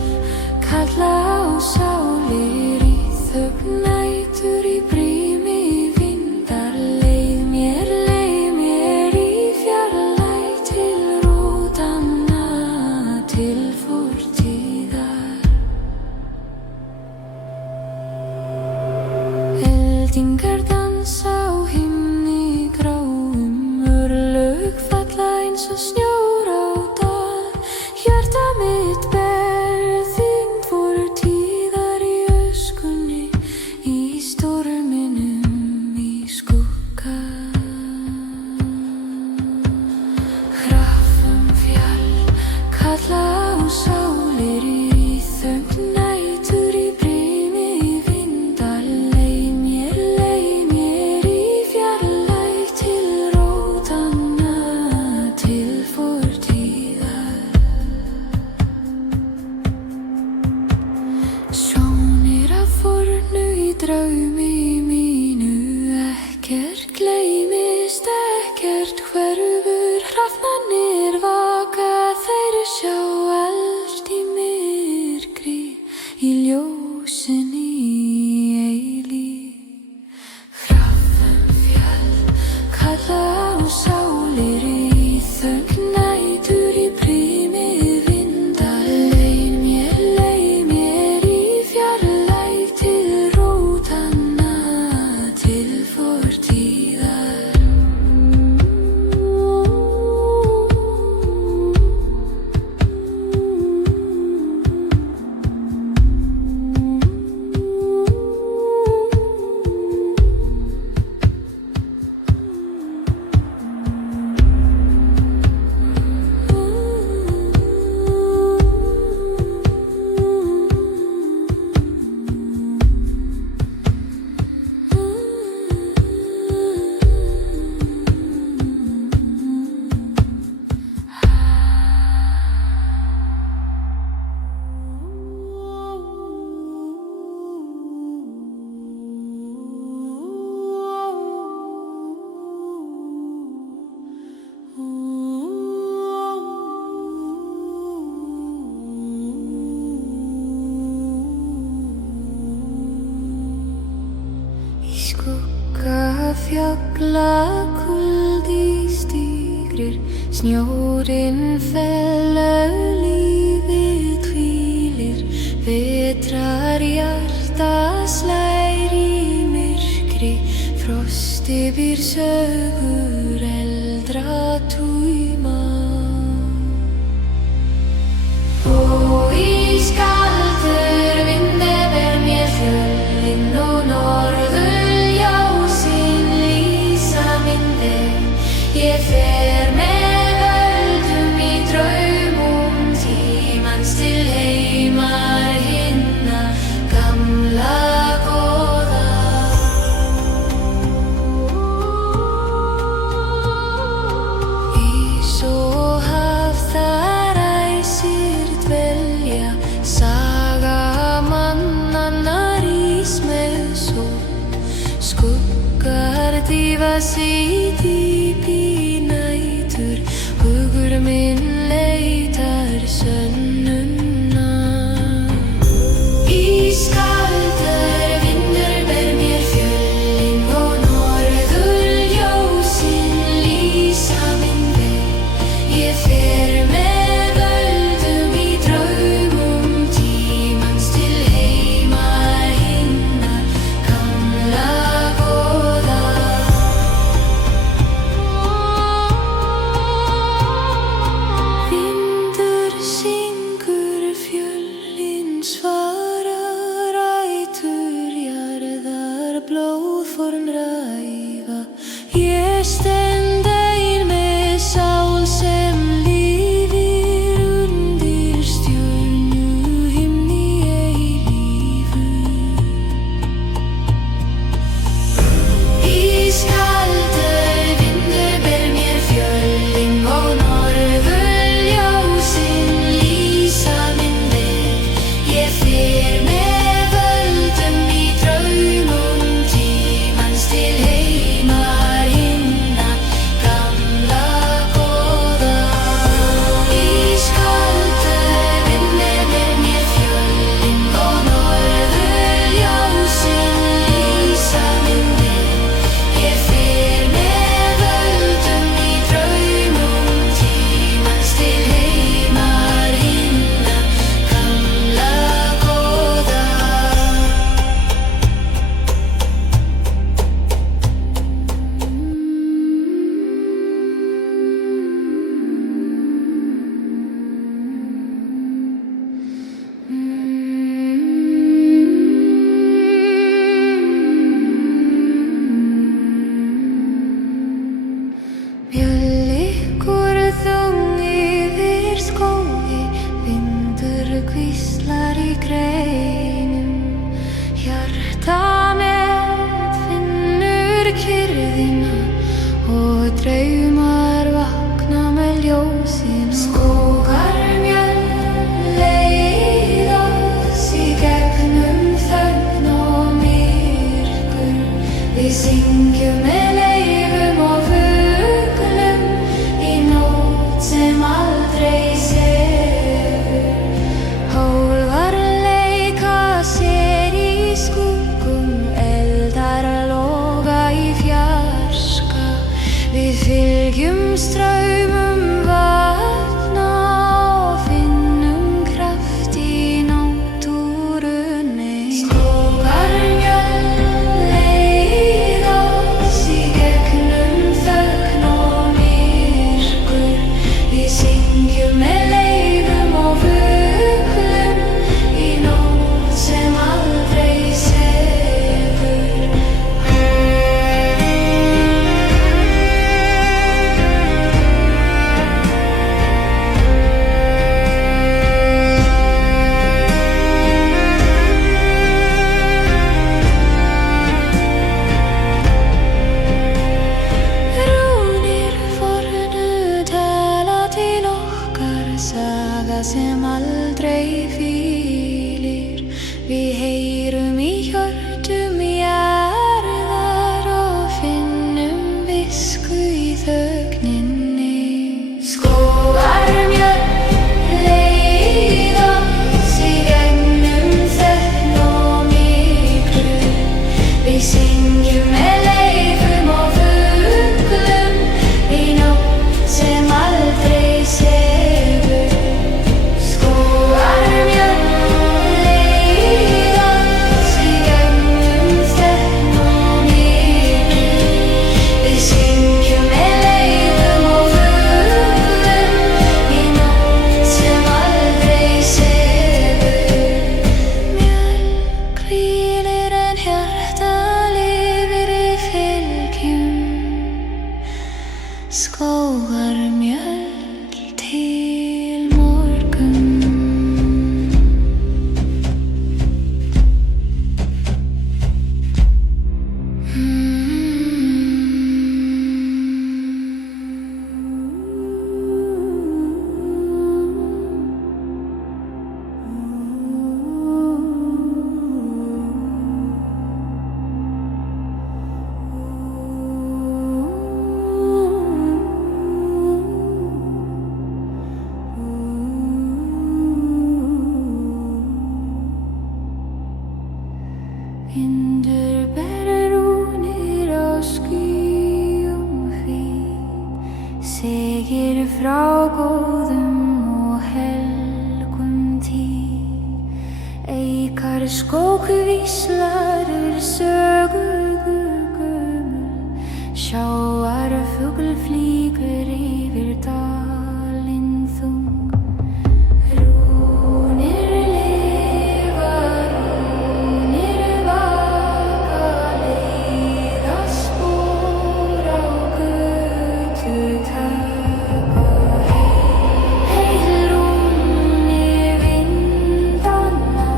kalla á sálir í þögn nætur í brími vindar. Leið mér í fjarlæg til rótanna, til fortíðar. Eldingar dansa á himni gráum, örlög falla eins og snjór á dal. Hjarta mitt ber þyngd fortíðar í öskunni, í storminum, í skugga. Hrafnfjall kalla á sálir í þögn nætur í brími vindar. Leið mér í fjarlæg til rótanna, til fortíðar. Sjónir af fornu í draumi mínu, ekkert gleymist, ekkert hverfur. Hrafnarnir vaka, þeir sjá allt í myrkri, í ljósinni eilíf. Hrafnfjall kalla á sálir í þögn nætur í brími vindar. Leið mér í fjarlæg til rótanna, til fortíðar. Í skugga fjalla kuldi stígrir, snjórinn fellur, lífið hvílir. Vetrar hjarta slær í myrkri, frostið býr sögur eldra túma. Og ískaldur vindur ber mér fjöllin og norðurljósin lýsa minn veg. Ég fer með völdum í draumum tímans til heimar hinna gamla góða. Ís og haf þar æsir dvelja, saga mannanna rís með sól. Skuggar dýfa sig dýp í nætur, hugur minn leitar sönnunnar. Ískaldur vindur ber mér fjöllin og norðurljósin lýsa minn veg. Ég fer með völdum í draumum tímans til heimar hinna gamla góða. Vindur syngur, fjöllin svara, rætur jarðar blóðform ræfa. Ég stend ein með sál sem lifir undir stjörnuhimni greinum. Hjarta mitt finnur kyrrðina og draumar vakna með ljósinu. Skógar mjöll leiðast í gegnum þögn og myrkur. Við syngjum með leifum og fuglum í nótt sem aldrei sefur. Hólfar leika sér í skuggum, eldar loga í fjarska. Við fylgjum straumum vatna og finnum kraft í náttúrunni. Skógar mjöll leiðast í gegnum þögn og myrkur. Við syngjum með leifum og fuglum í nótt sem aldrei sefur. Rúnir fornu tala til okkar, saga sem aldrei hvílir. Við heyrum í hjörtum jarðar og finnum visku í þögninni. Skógar mjöll leiðast í gegnum þögn og myrkur. Við syngjum með leifum og fuglum í nótt sem aldrei sefur. Skógar mjöll leiðast í gegnum þögn og myrkur. Við syngjum með leifum og fuglum í nótt sem aldrei sefur. Mjöll hvílir en hjarta lifir í fylgjum. Skógar mjöll til morgun. Vindur ber rúnir á skýjum hvíð, segir frá góðum og helgum tíð. Eikar skógvíslar sögu gömul, sjávarfugl flýgur yfir dalinn þung. Rúnir lifa, rúnir vaka, leiða spor á götu taka. Heil rúnir vindanna,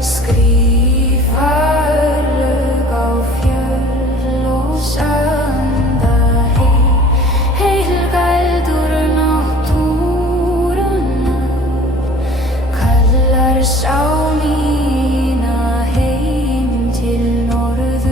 skrifa örlög á fjöll og sanda. Heil gældur náttúrunnar, kallar sá mína heim til norðurs.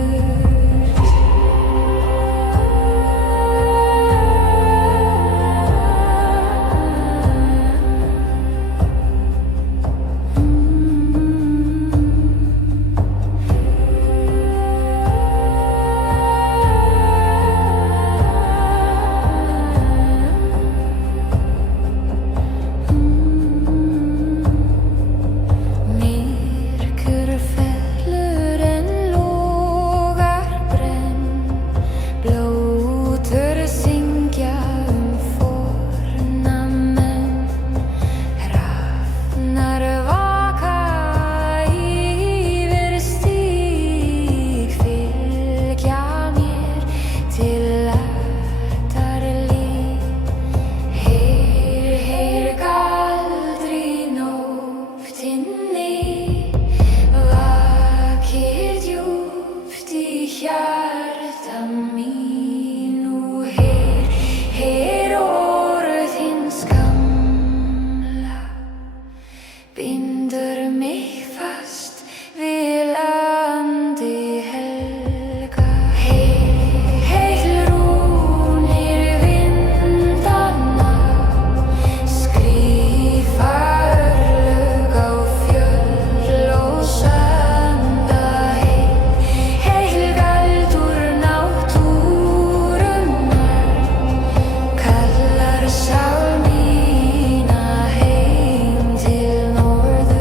mig fast við landi helga. Heilrúnir vindanna skrifa örlög á fjöll og sanda. Heilgaldur náttúrunnar kallar sál mína heim til norður.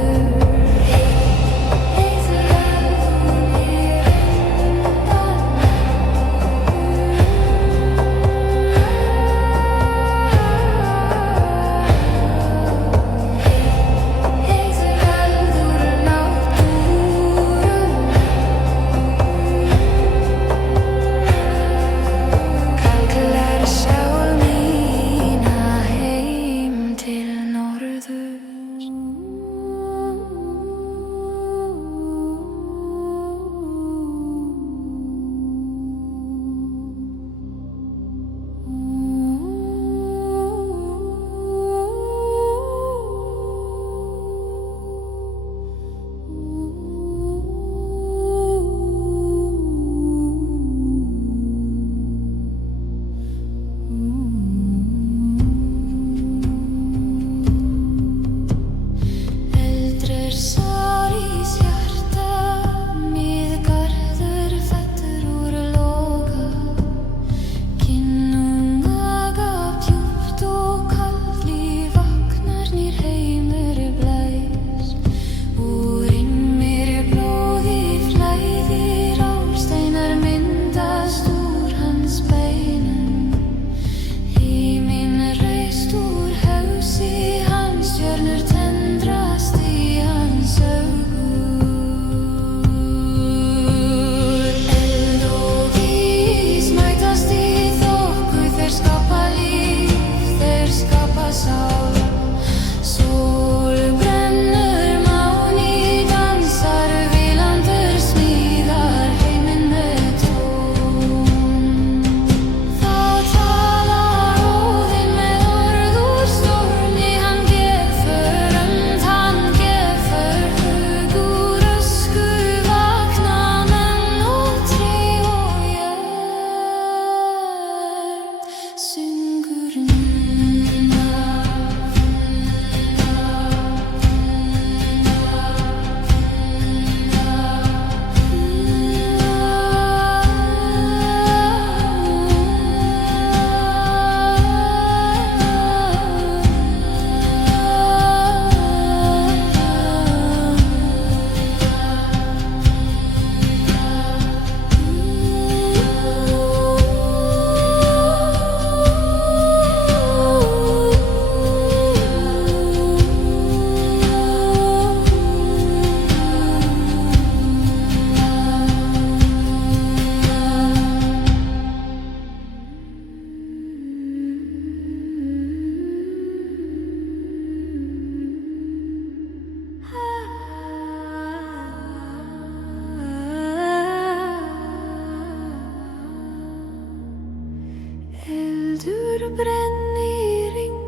Eldur brennir ring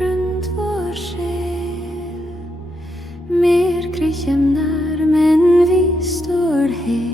runt vår själ. Mörkret jämnar men vi står här.